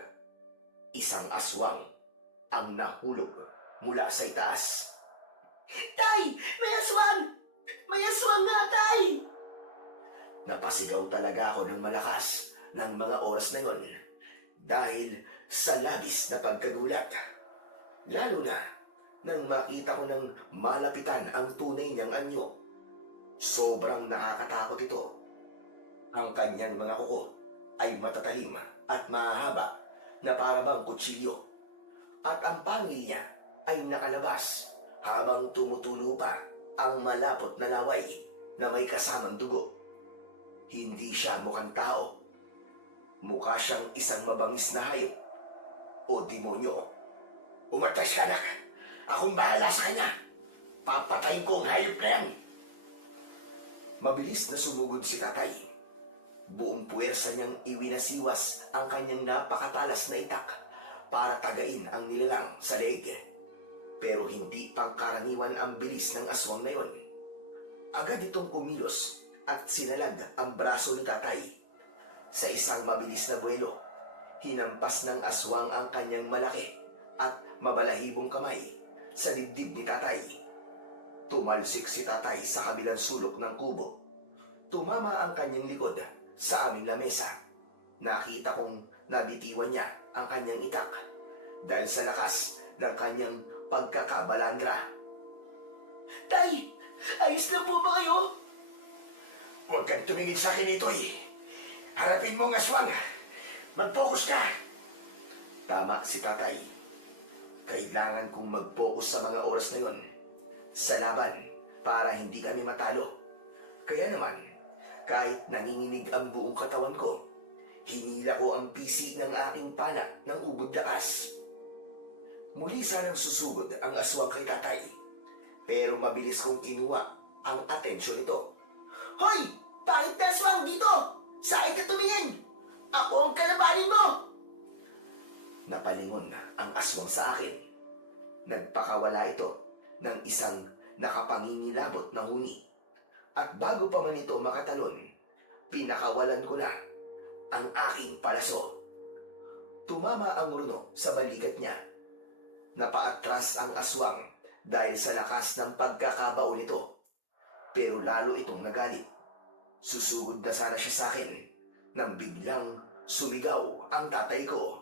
Isang aswang ang nahulog mula sa itaas. Tay! May aswang! May aswang nga, Tay! Napasigaw talaga ako ng malakas ng mga oras na yon dahil sa labis na pagkagulat. Lalo na nang makita ko ng malapitan ang tunay niyang anyo. Sobrang nakakatakot ito. Ang kanyang mga kuko ay matatalim at mahahaba na parabang kutsilyo. At ang pangil niya ay nakalabas habang tumutulo pa ang malapot na laway na may kasamang dugo. Hindi siya mukhang tao. Mukha siyang isang mabangis na hayop o demonyo. Umatas ka, anak! Akong bahala sa kanya! Papatayin ko ang hayop na yan! Mabilis na sumugod si tatay. Buong puwersa niyang iwinasiwas ang kanyang napakatalas na itak para tagain ang nilalang sa leeg. Pero hindi pangkaraniwan ang bilis ng aswang na yon. Agad itong kumilos at sinalag ang braso ni tatay. Sa isang mabilis na buwelo, hinampas ng aswang ang kanyang malaki at mabalahibong kamay sa dibdib ni tatay. Tumalsik si tatay sa kabilang sulok ng kubo. Tumama ang kanyang likod sa aming lamesa. Nakita kong nabitiwan niya ang kanyang itak dahil sa lakas ng kanyang pagkakabalandra. Tay, ayos lang po ba kayo? Huwag kang tumingin sa akin ito eh. Harapin mo ang aswang. Mag-focus ka. Tama si tatay. Kailangan kong mag-focus sa mga oras na yon sa laban para hindi kami matalo. Kaya naman, kahit nanginginig ang buong katawan ko, hinila ko ang pisi ng aking pana ng ubod lakas. Muli sanang susugod ang aswang kay tatay, pero mabilis kong kinuha ang atensyon nito. Hoy! Bakit na aswang dito? Sa akin ka tumingin! Ako ang kalabanin mo! Napalingon ang aswang sa akin. Nagpakawala ito ng isang nakapangingilabot na huni. At bago pa man ito makatalon, pinakawalan ko na ang aking palaso. Tumama ang runo sa balikat niya. Napaatras ang aswang dahil sa lakas ng pagkakabao nito. Pero lalo itong nagalit. Susugod na sana siya sa akin nang biglang sumigaw ang tatay ko.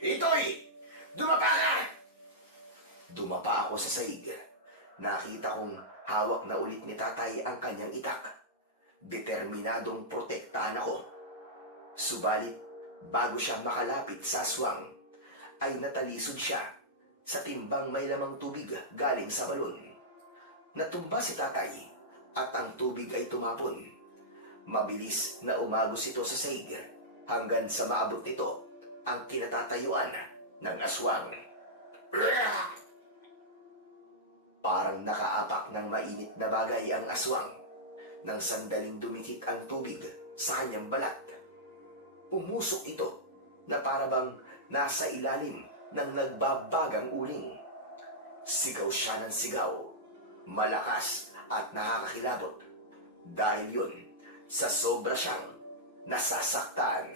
Itoy! Dumapa ka! Dumapa ako sa saig. Nakita kong hawak na ulit ni tatay ang kanyang itak. Determinadong protektahan ako. Subalit, bago siya makalapit sa aswang, ay natalisod siya sa timbang may lamang tubig galing sa balon. Natumba si tatay at ang tubig ay tumapon. Mabilis na umagos ito sa saig hanggang sa maabot nito ang kinatatayuan ng aswang. Parang nakaapak ng mainit na bagay ang aswang nang sandaling dumikit ang tubig sa kanyang balat. Umusok ito na parabang nasa ilalim ng nagbabagang uling. Sigaw siya ng sigaw, malakas at nakakakilabot. Dahil yun, sa sobra siyang nasasaktan.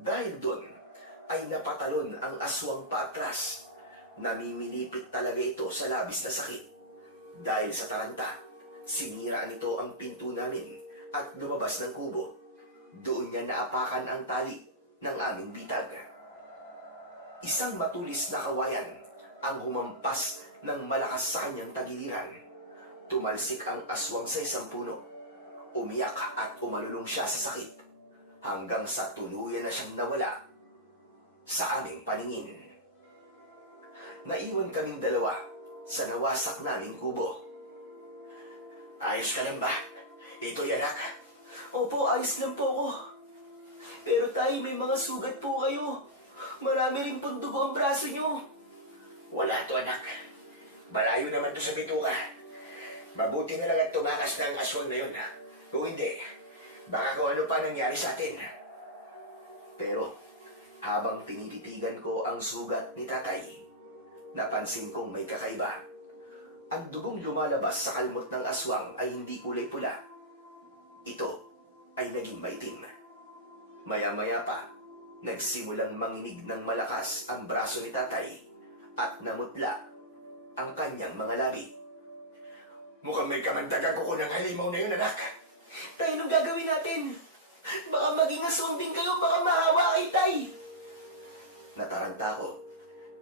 Dahil dun, ay napatalon ang aswang paatras. Namimilipit talaga ito sa labis na sakit. Dahil sa taranta, sinira nito ang pinto namin at lumabas ng kubo. Doon niya naapakan ang tali ng aming bitag. Isang matulis na kawayan ang humampas ng malakas sa kanyang tagiliran. Tumalsik ang aswang sa isang puno. Umiyak at umalulong siya sa sakit hanggang sa tuluyan na siyang nawala sa aming paningin. Naiwan kaming dalawa sa nawasak naming kubo. Ayos ka lang ba? Ito'y anak. Opo, ayos lang po ako. Pero tay, may mga sugat po kayo. Marami rin pong dugo ang braso nyo. Wala to anak. Malayo naman to sa bituka. Mabuti na lang at tumakas na ang aswang na yun. Kung hindi, baka kung ano pa nangyari sa atin. Pero habang tinititigan ko ang sugat ni tatay, napansin kong may kakaiba. Ang dugong lumalabas sa kalmot ng aswang ay hindi kulay pula. Ito ay naging maitim. Maya-maya pa, nagsimulang manginig ng malakas ang braso ni tatay at namutla ang kanyang mga labi. Mukhang may kamandagan ko ng halimaw na yun, anak. Tay, anong gagawin natin? Baka maging aswang din kayo, baka maawa kay tay. Nataranta ko,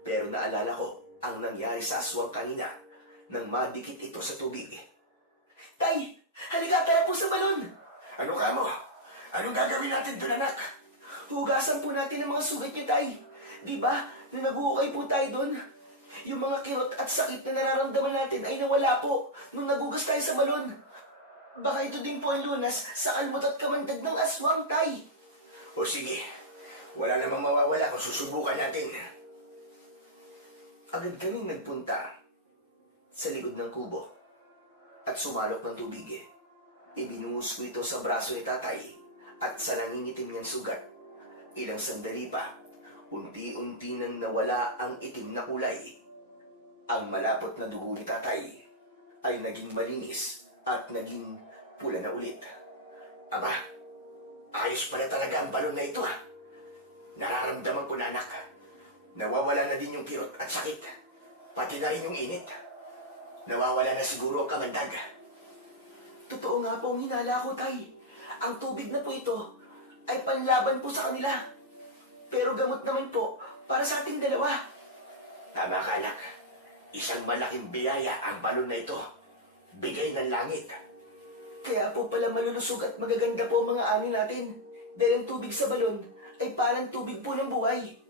pero naalala ko ang nangyari sa aswang kanina nang madikit ito sa tubig. Tay, halika tara po sa balon. Ano ka mo? Anong gagawin natin doon, anak? Hugasan po natin ang mga sugat niyo, tay. Di ba, nung nag-uukay po tayo doon, yung mga kirot at sakit na nararamdaman natin ay nawala po nung nagugas tayo sa balon. Baka ito din po ang lunas sa kalmot at kamandag ng aswang, tay. O sige, wala namang mawawala kung susubukan natin. Agad kaming nagpunta sa likod ng kubo at sumalok ng tubig. Ibinuhos ko ito sa braso ni tatay at sa nangingitim niyang sugat. Ilang sandali pa, unti-unti nang nawala ang itim na kulay. Ang malapot na dugo ni tatay ay naging malinis at naging pula na ulit. Aba, ayos pala talaga ang balon na ito ha. Nararamdaman ko na anak. Nawawala na din yung kirot at sakit. Pati na rin yung init. Nawawala na siguro ang kamandag. Totoo nga po ang hinala ko, tay. Ang tubig na po ito ay panlaban po sa kanila. Pero gamot naman po para sa ating dalawa. Tama ka anak. Isang malaking biyaya ang balon na ito. Bigay ng langit. Kaya po pala malulusog at magaganda po ang mga ani natin. Dahil ang tubig sa balon ay parang tubig po ng buhay.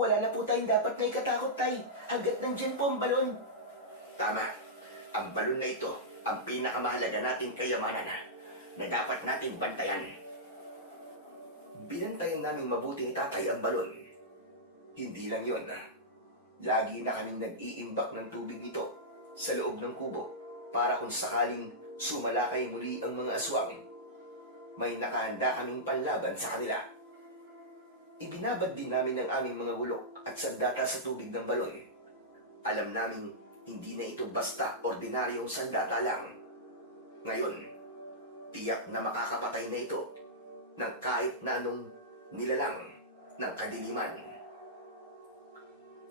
Wala na po tayong dapat na ikatakot, Tay. Hanggat nandyan po ang balon. Tama. Ang balon na ito ang pinakamahalaga nating kayamanan na dapat nating bantayan. Binantayan naming mabuti ni tatay ang balon. Hindi lang yon. Lagi na kaming nag-iimbak ng tubig nito sa loob ng kubo para kung sakaling sumalakay muli ang mga aswang, may nakahanda kaming panlaban sa kanila. Ibinabad din namin ang aming mga gulok at sandata sa tubig ng balon. Alam naming hindi na ito basta ordinaryong sandata lang. Ngayon, tiyak na makakapatay na ito ng kahit na anong nilalang ng kadiliman.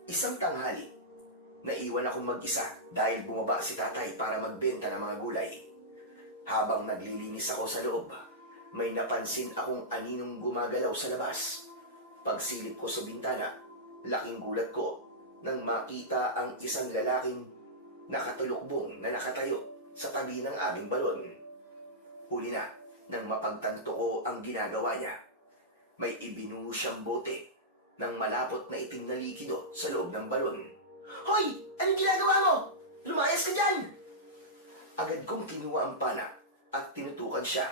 Isang tanghali, naiwan akong mag-isa dahil bumaba si tatay para magbenta ng mga gulay. Habang naglilinis ako sa loob, may napansin akong aninong gumagalaw sa labas. Pagsilip ko sa bintana, laking gulat ko nang makita ang isang lalaking nakatulukbong na nakatayo sa tabi ng aming balon. Huli na nang mapagtanto ko ang ginagawa niya. May ibinuho siyang bote ng malapot na itim na likido sa loob ng balon. Hoy! Anong ginagawa mo? Lumayas ka dyan! Agad kong kinuha ang pana at tinutukan siya.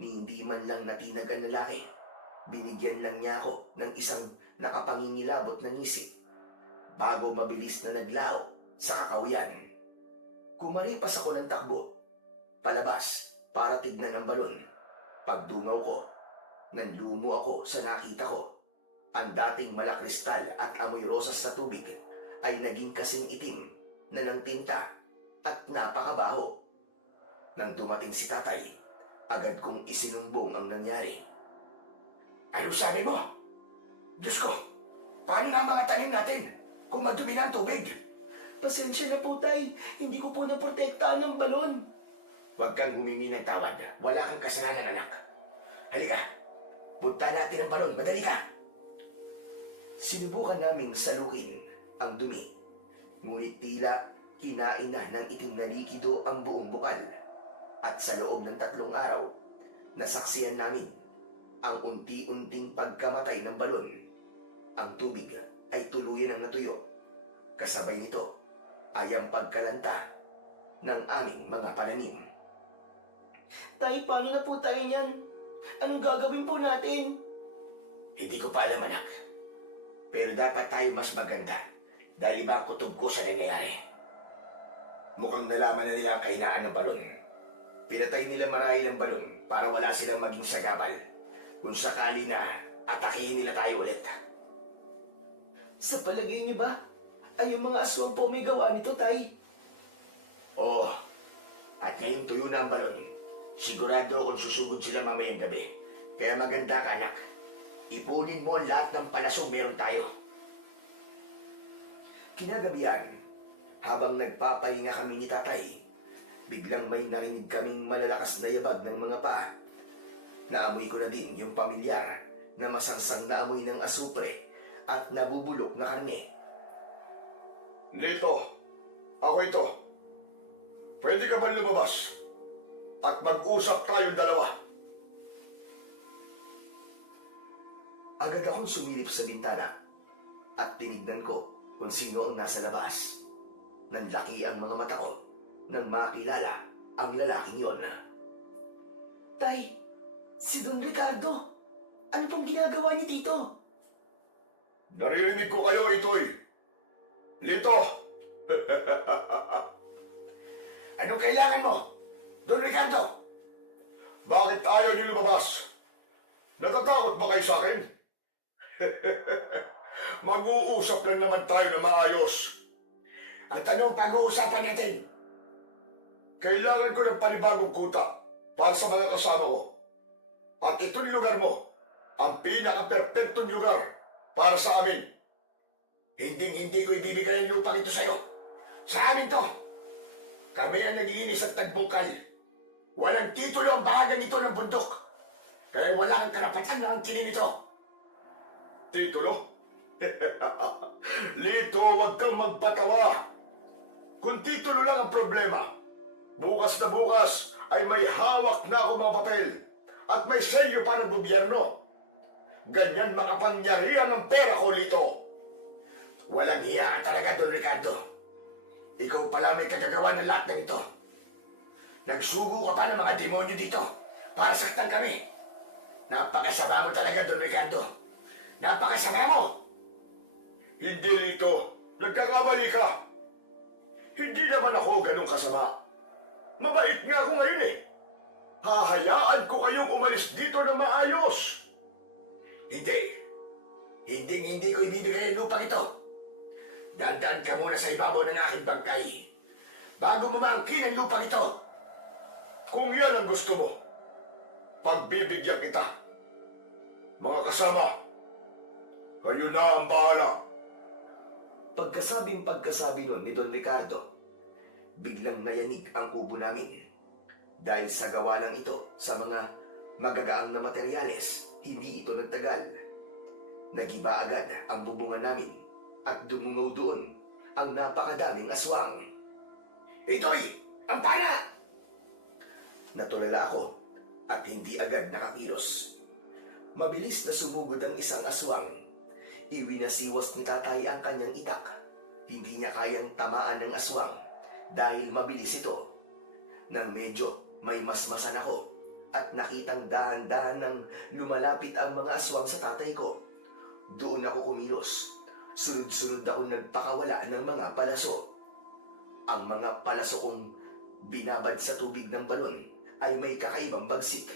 Ni hindi man lang natinag ang lalaki, binigyan lang niya ako ng isang nakapangingilabot na ngisi bago mabilis na naglaho sa kakawian. Kumaripas ako ng takbo, palabas para tignan ang balon. Pagdungaw ko, nanlumo ako sa nakita ko. Ang dating malakristal at amoy rosas sa tubig ay naging kasing itim na ng tinta at napakabaho. Nang dumating si tatay, agad kong isinumbong ang nangyari. Ano sabi mo? Diyos ko, paano na ang mga tanim natin kung madumi na ang tubig? Pasensya na po, Tay. Hindi ko po naprotektahan ng balon. Huwag kang humingi ng tawad. Wala kang kasalanan, anak. Halika, punta natin ang balon. Madali ka! Sinubukan naming salukin ang dumi. Ngunit tila kinain na ng itim na likido ang buong bukal. At sa loob ng 3 araw, nasaksiyan namin ang unti-unting pagkamatay ng balon. Ang tubig ay tuluyan ang natuyo. Kasabay nito ay ang pagkalanta ng aming mga pananim. Tay, paano na po tayo niyan? Anong gagawin po natin? Hindi ko pa alam, anak. Pero dapat tayo mas maganda dahil iba ang kutob ko sa nangyayari. Mukhang nalaman na nila ang kahinaan ng balon. Pinatay nila marahil ang balon para wala silang maging sagabal. Kung sakali na, atakihin nila tayo ulit. Sa palagay niyo ba, ay yung mga aswang po may gawa nito, Tay? Oo. At ngayong tuyo na ang balon, sigurado kung susugod sila mamayang gabi. Kaya maganda ka, anak. Ipunin mo ang lahat ng palasong meron tayo. Kinagabihan, habang nagpapahinga kami ni tatay, biglang may narinig kaming malalakas na yabag ng mga paa. Naamoy ko na din yung pamilyar na masangsang na amoy ng asupre at nabubulok na karne. Lito, ako ito. Pwede ka ba lumabas? At mag-usap tayong dalawa. Agad akong sumilip sa bintana at tinignan ko kung sino ang nasa labas. Nanlaki ang mga mata ko nang makilala ang lalaking yon. Tay, si Don Ricardo. Ano pong ginagawa niyo dito? Naririnig ko kayo, Itoy. Lito! Anong kailangan mo, Don Ricardo? Bakit ayaw niyo lumabas? Natatakot ba kayo sa akin? Mag-uusap lang naman tayo na maayos. At anong pag-uusapan natin? Kailangan ko ng panibagong kuta para sa mga kasama ko. At itong lugar mo, ang pinaka-perpektong lugar para sa amin. Hindi ko ibibigay ang lupang ito sa'yo. Sa amin to. Kami ang nag-iinis at nagbungkal. Walang titulo ang bahagang ito ng bundok. Kaya wala kang karapatan na ang kinin ito. Titulo? Lito, huwag kang magpatawa. Kung titulo lang ang problema, bukas na bukas ay may hawak na ako mga papel at may selyo pa ng gobyerno. Ganyan makapangyarihan ng pera ko, Lito. Walang hiya ka talaga, Don Ricardo. Ikaw pala may kagagawa ng lahat ng ito. Nagsugo ka pa ng mga demonyo dito para saktan kami. Napakasama mo talaga, Don Ricardo. Napakasama mo! Hindi, Lito. Nagkakamali ka. Hindi naman ako ganun kasama. Mabait nga ako ngayon eh. Hahayaan ko kayong umalis dito na maayos. Hindi. Hindi ko ibibigay ang lupang ito. Dandaan ka muna sa ibabaw ng aking bangkay bago mamangkin ang lupang ito. Kung yan ang gusto mo, pagbibigyan kita. Mga kasama, kayo na ang bahala. Pagkasabi nun ni Don Ricardo, biglang nayanig ang kubo namin. Dahil sa gawa lang ito sa mga magagaang na materyales, hindi ito nagtagal. Nagiba agad ang bubungan namin at dumungaw doon ang napakadaming aswang. Ito'y ang pana! Natulala ako at hindi agad nakakilos. Mabilis na sumugod ang isang aswang. Iwinasiwas ni tatay ang kanyang itak. Hindi niya kayang tamaan ng aswang dahil mabilis ito. Nang medyo may masmasan ako at nakitang dahan-dahan nang lumalapit ang mga aswang sa tatay ko, doon ako kumilos. Sunod-sunod ako nagpakawala ng mga palaso. Ang mga palaso kong binabad sa tubig ng balon ay may kakaibang bagsik.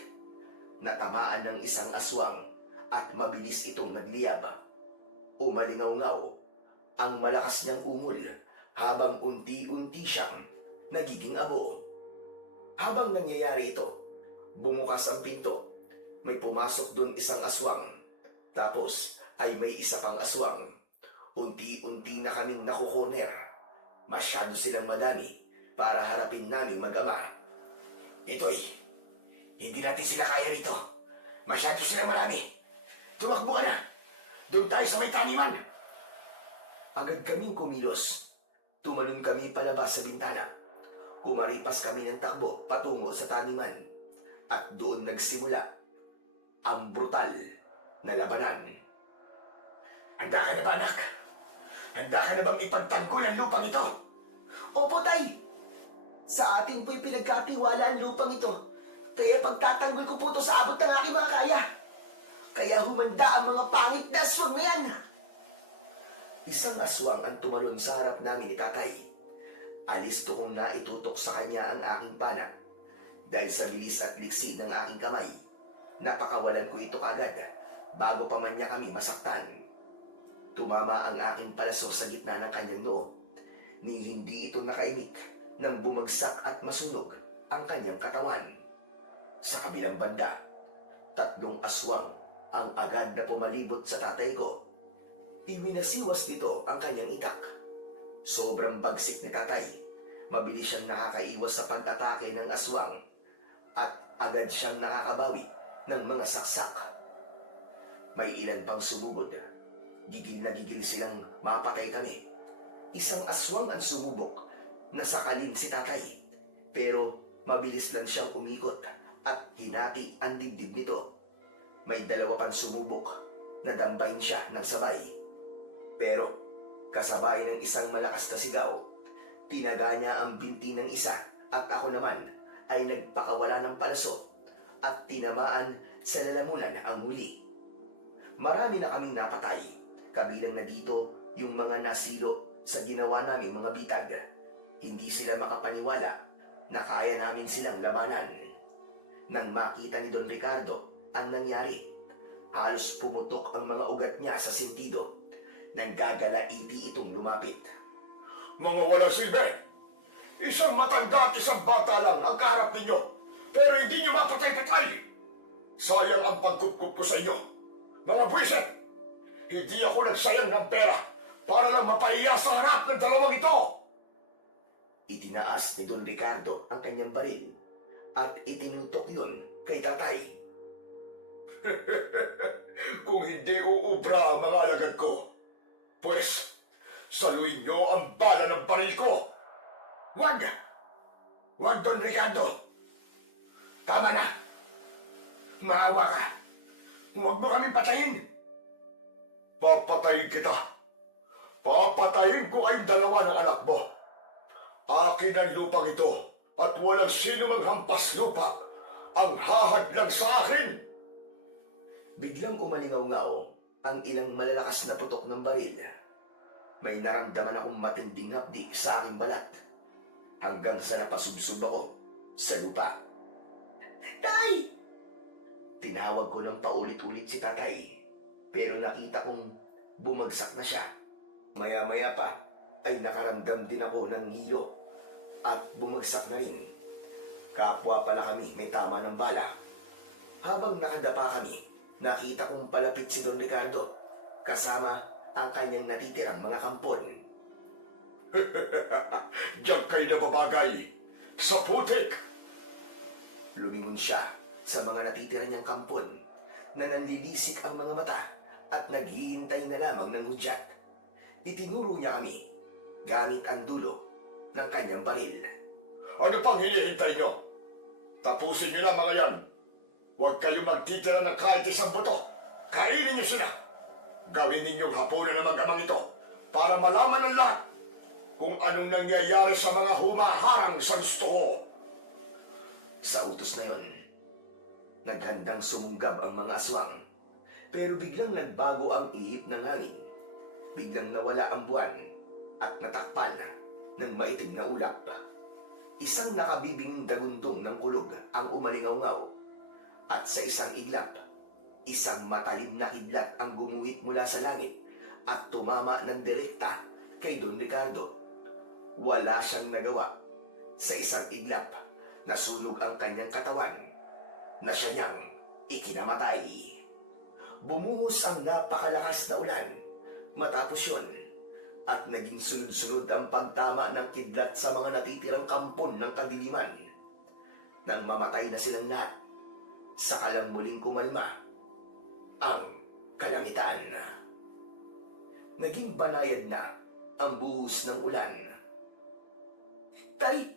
Natamaan ng isang aswang at mabilis itong nagliyab. Umalingaw-ngaw ang malakas niyang ungol habang unti-unti siyang nagiging abo. Habang nangyayari ito, bumukas ang pinto. May pumasok dun isang aswang. Tapos ay may isa pang aswang. Unti-unti na kaming nakukoner. Masyado silang madami para harapin namin mag-ama. Ito'y, hindi natin sila kaya rito. Masyado silang marami. Tumakbo ka na. Doon tayo sa may taniman. Agad kaming kumilos. Tumalon kami palabas sa bintana. Kumaripas kami ng takbo patungo sa taniman. At doon nagsimula ang brutal na labanan. Handa ka na ba, anak? Handa ka na bang ipagtanggol ang lupang ito? Opo, tay. Sa atin po'y pinagkatiwala ang lupang ito. Kaya pagtatanggol ko po ito sa abot ng aking mga kaya. Kaya humanda ang mga pangit na aswang na yan. Isang aswang ang tumalon sa harap namin ni tatay. Alisto kong naitutok sa kanya ang aking pana. Dahil sa bilis at liksi ng aking kamay, napakawalan ko ito kagad bago pa man niya kami masaktan. Tumama ang aking palaso sa gitna ng kanyang noo, ni hindi ito nakaimik nang bumagsak at masunog ang kanyang katawan. Sa kabilang banda, 3 aswang ang agad na pumalibot sa tatay ko. Iwinasiwas nito ang kanyang itak. Sobrang bagsik ni tatay. Mabilis siyang nakakaiwas sa pag-atake ng aswang at agad siyang nakakabawi ng mga saksak. May ilan pang sumugod. Gigil na gigil silang mapatay kami. Isang aswang ang sumubok na sakalin si tatay. Pero mabilis lang siyang umikot at hinati ang dibdib nito. May 2 pang sumubok na dambayin siya ng sabay. Pero kasabay ng isang malakas na sigaw, tinaga niya ang binti ng isa at ako naman ay nagpakawala ng palaso at tinamaan sa lalamunan ang huli. Marami na kaming napatay, kabilang na dito yung mga nasilo sa ginawa naming mga bitag. Hindi sila makapaniwala na kaya namin silang labanan. Nang makita ni Don Ricardo ang nangyari, halos pumutok ang mga ugat niya sa sentido. Nanggagalaiti itong lumapit. Mga walang silbi! Isang matanda at isang bata lang ang kaharap ninyo, pero hindi nyo mapatay-patay! Sayang ang pagkukup ko sa inyo. Mga buwisit! Hindi ako nagsayang ng pera para lang mapaiya sa harap ng 2 ito! Itinaas ni Don Ricardo ang kanyang baril at itinutok yun kay tatay. Kung hindi uubra ang mga alagad ko, pues, saluin nyo ang bala ng baril ko! Wag! Wag, Don Ricardo! Tama na! Maawa ka! Huwag mo kami patayin! Papatayin kita! Papatayin ko kayong dalawa ng anak mo! Akin ang lupang ito at walang sino mang hampas lupa ang hahadlang sa akin! Biglang umalingaw-ngaw ang ilang malalakas na putok ng baril. May naramdaman akong matinding hapdi sa aking balat hanggang sa napasubsob ako sa lupa. Tay! Tinawag ko ng paulit-ulit si tatay, pero nakita kong bumagsak na siya. Maya-maya pa ay nakaramdam din ako ng hilo at bumagsak na rin. Kapwa pala kami may tama ng bala. Habang nakadapa kami, nakita kong palapit si Don Ricardo kasama ang kanyang natitirang mga kampon. Diyan kayo nababagay sa putik! Lumingon siya sa mga natitira niyang kampon na nanlilisik ang mga mata at naghihintay na lamang ng hudyat. Itinuro niya kami gamit ang dulo ng kanyang baril. Ano pang hinihintay nyo? Tapusin nyo na mga yan. Huwag kayong magtitira ng kahit isang buto. Kainin nyo sila. Gawin ninyong hapunan ng mag-amang ito para malaman ng lahat kung anong nangyayari sa mga humaharang sa gusto ko. Sa utos na yon, naghandang sumunggab ang mga aswang. Pero biglang nagbago ang ihip ng hangin. Biglang nawala ang buwan at natakpan ng maitim na ulap. Isang nakabibing dagundong ng kulog ang umalingaw-ngaw. At sa isang iglap, isang matalim na kidlat ang gumuhit mula sa langit at tumama ng direkta kay Don Ricardo. Wala siyang nagawa. Sa isang iglap, nasunog ang kanyang katawan na siya niyang ikinamatay. Bumuhos ang napakalakas na ulan matapos yun at naging sunod-sunod ang pagtama ng kidlat sa mga natitirang kampon ng kadiliman. Nang mamatay na silang lahat, saka lang muling kumalma ang kalangitan. Naging banayad na ang buhos ng ulan. Tay!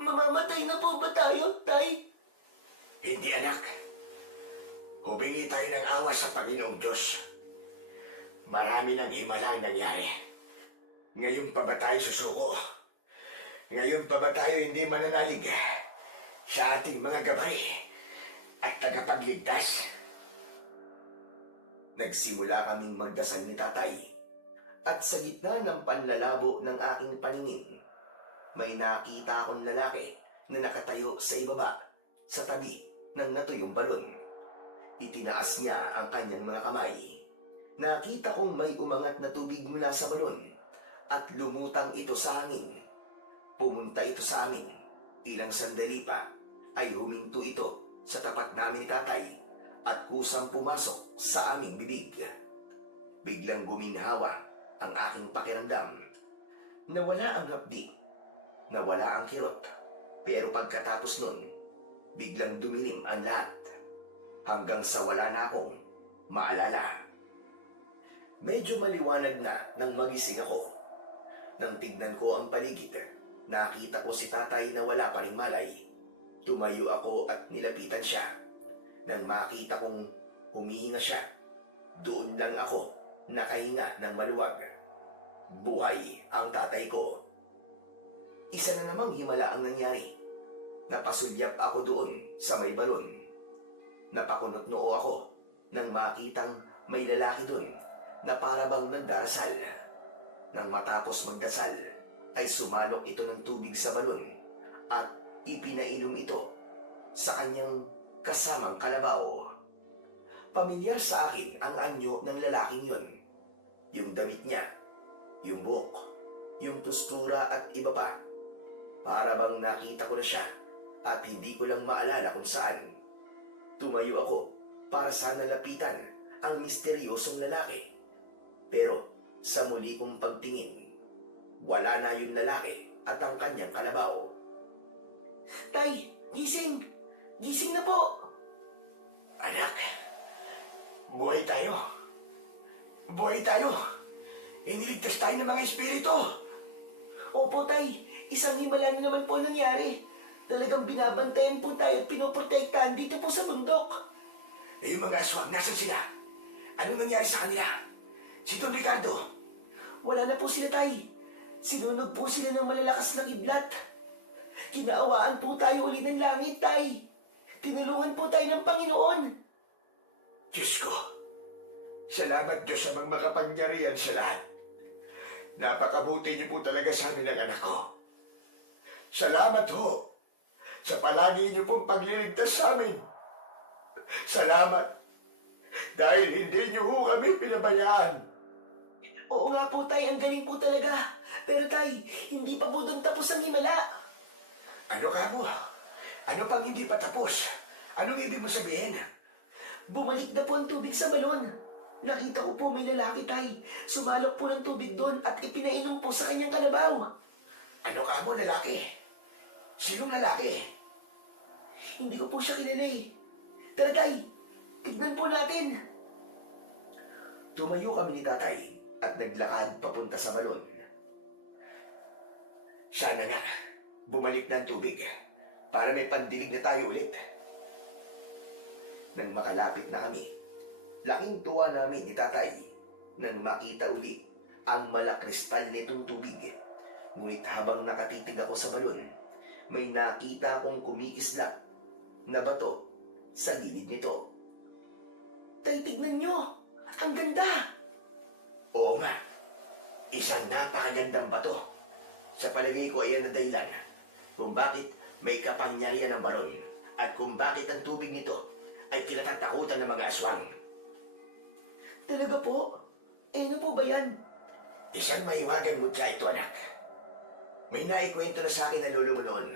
Mamamatay na po ba tayo, Tay? Hindi, anak. Humingi tayo ng awa sa Panginoong Diyos. Marami ng himala ang nangyari. Ngayon pa ba tayo susuko? Ngayon pa ba tayo hindi mananalig sa ating mga gabay at tagapagligtas? Nagsimula kaming magdasal ni tatay at sa gitna ng panlalabo ng aking paningin, may nakita akong lalaki na nakatayo sa ibaba sa tabi ng natuyong balon. Itinaas niya ang kanyang mga kamay. Nakita kong may umangat na tubig mula sa balon at lumutang ito sa hangin. Pumunta ito sa amin. Ilang sandali pa ay huminto ito sa tapat namin ni tatay at kusang pumasok sa aming bibig. Biglang guminhawa ang aking pakiramdam. Nawala ang hapdi, nawala ang kirot, pero pagkatapos nun, biglang dumilim ang lahat hanggang sa wala na akong maalala. Medyo maliwanag na nang magising ako. Nang tignan ko ang paligid, nakita ko si tatay na wala pa ring malay. Tumayo ako at nilapitan siya. Nang makita kong humihinga siya, doon lang ako nakahinga ng maluwag. Buhay ang tatay ko. Isa na namang himala ang nangyari. Napasulyap ako doon sa may balon. Napakunot noo ako nang makitang may lalaki doon na parabang nagdarasal. Nang matapos magdasal, ay sumalok ito ng tubig sa balon at ipinainom ito sa kanyang kasamang kalabaw. Pamilyar sa akin ang anyo ng lalaking yun. Yung damit niya, yung buhok, yung postura at iba pa. Para bang nakita ko na siya at hindi ko lang maalala kung saan. Tumayo ako para sana lapitan ang misteryosong lalaki. Pero sa muli kong pagtingin, wala na yung lalaki at ang kanyang kalabaw. Tay, gising! Gising na po! Anak, buhay tayo. Buhay tayo. Iniligtas tayo ng mga espiritu. Opo, Tay. isang himala na naman po nangyari. Talagang binabantayan po tayo at pinoprotektahan dito po sa bundok. Eh, yung mga aswang, nasan sila? Anong nangyari sa kanila? Si Don Ricardo, Wala na po sila, Tay. Sinunog po sila ng malalakas ng idlat. Kinaawaan po tayo uli ng langit, Tay. Tinulungan po tayo ng Panginoon. Diyos ko, salamat Diyos sa mga makapangyarihan sa lahat. Napakabuti niyo po talaga sa amin ng anak ko. Salamat ho sa palagi niyo pong pagliligtas sa amin. Salamat dahil hindi niyo ho kami pinabayaan. Oo nga po, Tay. Ang galing po talaga. Pero, Tay, hindi pa po doon tapos ang himala. Ano ka mo? Ano pang hindi pa tapos? Anong ibig mo sabihin? Bumalik na po ang tubig sa balon. Nakita ko po may lalaki, Tay. Sumalok po ng tubig doon at ipinainom po sa kanyang kalabaw. Ano ka mo, lalaki? Sinong lalaki? Hindi ko po siya kilala eh. Tara, Tay. Tignan po natin. Tumayo kami ni tatay at naglakad papunta sa balon. Sana nga, bumalik na ang tubig para may pandilig na tayo ulit. Nang makalapit na kami, laking tuwa namin ni tatay nang makita uli ang malakristal nitong tubig. Ngunit habang nakatitig ako sa balon, may nakita akong kumikislap na bato sa gilid nito. Tay, tignan nyo. Ang ganda. Oo nga, isang napakagandang bato. Sa palagay ko ay ang dahilan kung bakit may kapangyarihan ng balon at kung bakit ang tubig nito ay kinatatakutan ng mga aswang. Talaga po? Eh, ano po ba yan? Isang maiwagang mutya ito, anak. May naikwento na sa akin na lolo mo noon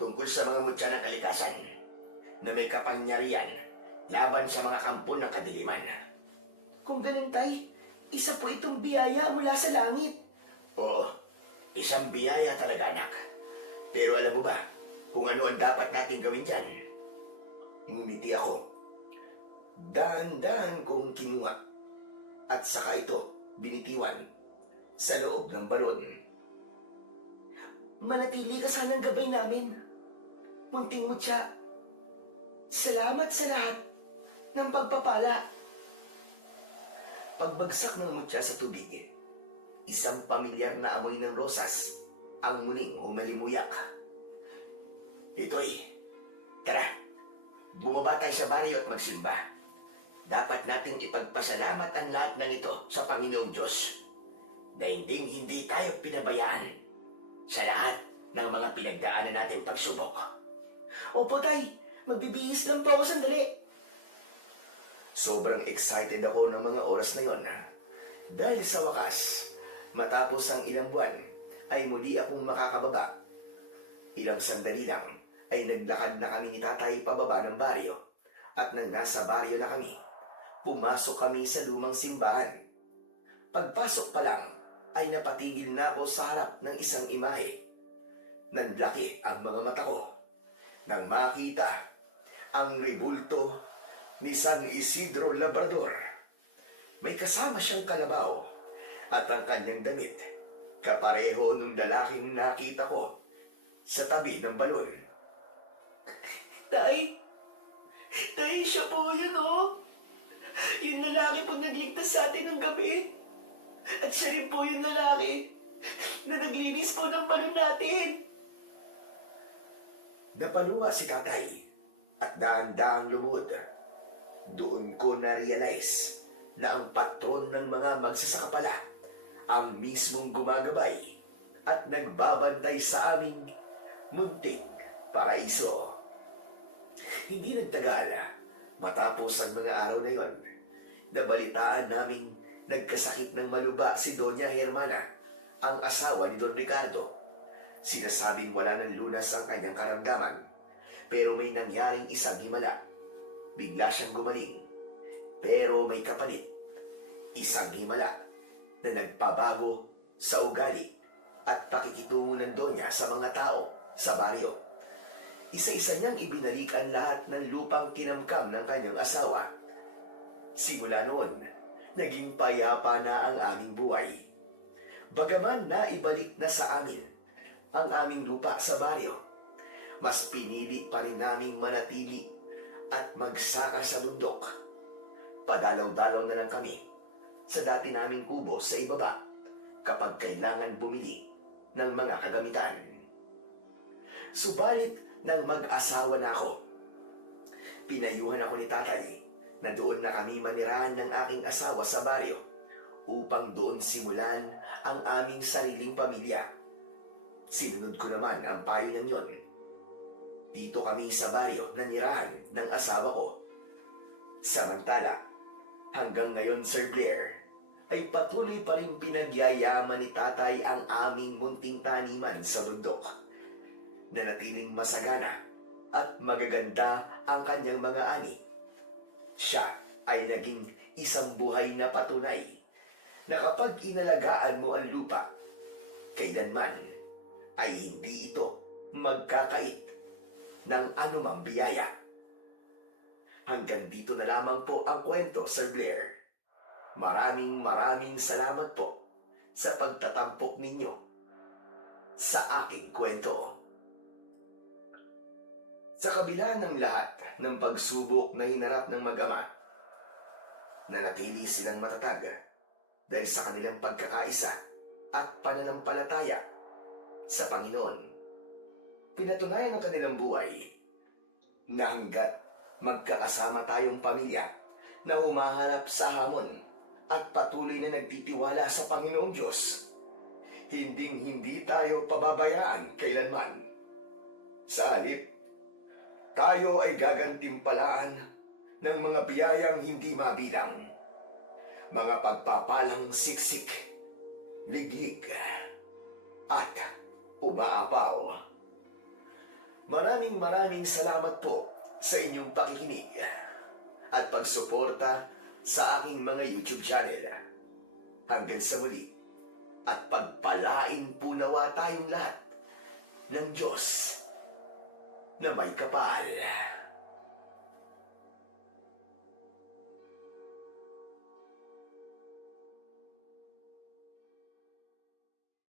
tungkol sa mga mutya ng kalikasan na may kapangyarihan laban sa mga kampo ng kadiliman. Kung ganun, Tay, isa po itong biyaya mula sa langit. Oo, isang biyaya talaga, anak. Pero alam mo ba kung ano ang dapat nating gawin dyan? Ngumiti ako. Dahan-dahan kong kinuha at saka ito binitiwan sa loob ng balon. Manatili ka sanang gabay namin. Munting mutya. Salamat sa lahat ng pagpapala. Pagbagsak ng mutya sa tubig, isang pamilyar na amoy ng rosas ang muling humalimuyak. Ito'y, tara, bumaba tayo sa baryo at magsimba. Dapat nating ipagpasalamat ang lahat ng ito sa Panginoong Diyos na hindi tayo pinabayaan sa lahat ng mga pinagdaanan nating pagsubok. Opo, Tay. Magbibihis lang po ako sandali. Sobrang excited ako ng mga oras na yon. Dahil sa wakas, matapos ang ilang buwan, ay muli akong makakababa. Ilang sandali lang, ay naglakad na kami ni tatay pababa ng baryo. At nang nasa baryo na kami, pumasok kami sa lumang simbahan. Pagpasok pa lang, ay napatigil na ako sa harap ng isang imahe. Nanlaki ang mga mata ko nang makita ang rebulto ni San Isidro Labrador. May kasama siyang kalabaw at ang kanyang damit kapareho nung lalaking nakita ko sa tabi ng balon. Tay, siya po yun, oh. Yung lalaki po nagligtas sa atin ng gabi. At siya rin po yung lalaki na naglinis po ng balon natin. Napaluwa si tatay at dahan-dahang lumod. Doon ko na-realize na ang patron ng mga magsasaka pala ang mismong gumagabay at nagbabantay sa aming munting paraiso. Hindi nagtagal matapos ang mga araw na yon, nabalitaan naming nagkasakit ng maluba si Doña Hermana, ang asawa ni Don Ricardo. Sinasabing wala ng lunas ang kanyang karamdaman, pero may nangyaring isang himala. Bigla siyang gumaling, pero may kapalit. Isang himala na nagpabago sa ugali at pakikitungo ng Donya sa mga tao sa baryo. Isa-isa niyang ibinalik ang lahat ng lupang kinamkam ng kanyang asawa. Simula noon, naging payapa na ang aming buhay. Bagaman naibalik na sa amin ang aming lupa sa baryo, mas pinili pa rin naming manatili at magsaka sa bundok. Padalaw-dalaw na lang kami sa dati naming kubo sa ibaba kapag kailangan bumili ng mga kagamitan. Subalit nang mag-asawa na ako, pinayuhan ako ni tatay na doon na kami manirahan ng aking asawa sa baryo upang doon simulan ang aming sariling pamilya. Sinunod ko naman ang payo ng yon. Dito kami sa baryo nanirahan ng asawa ko. Samantala, hanggang ngayon, Sir Blair, ay patuloy pa rin pinagyayaman ni tatay ang aming munting taniman sa bundok. Nanatiling masagana at magaganda ang kanyang mga ani. Siya ay naging isang buhay na patunay na kapag inalagaan mo ang lupa, kailanman ay hindi ito magkakait ng anumang biyaya. Hanggang dito na lamang po ang kwento, Sir Blair. Maraming salamat po sa pagtatampok ninyo sa aking kwento. Sa kabila ng lahat ng pagsubok na hinarap ng mag-ama, nanatili silang matatag dahil sa kanilang pagkakaisa at pananampalataya sa Panginoon. Pinatunayan ng kanilang buhay na hanggat magkakasama tayong pamilya na humaharap sa hamon at patuloy na nagtitiwala sa Panginoong Diyos, hinding-hindi tayo pababayaan kailanman. Sa halip, tayo ay gagantimpalaan ng mga biyayang hindi mabilang, mga pagpapalang siksik, liglig, at umaapaw. Maraming salamat po sa inyong pakikinig at pagsuporta sa aking mga YouTube channel. Hanggang sa muli, at pagpalain po nawa tayong lahat ng Diyos na may kapal.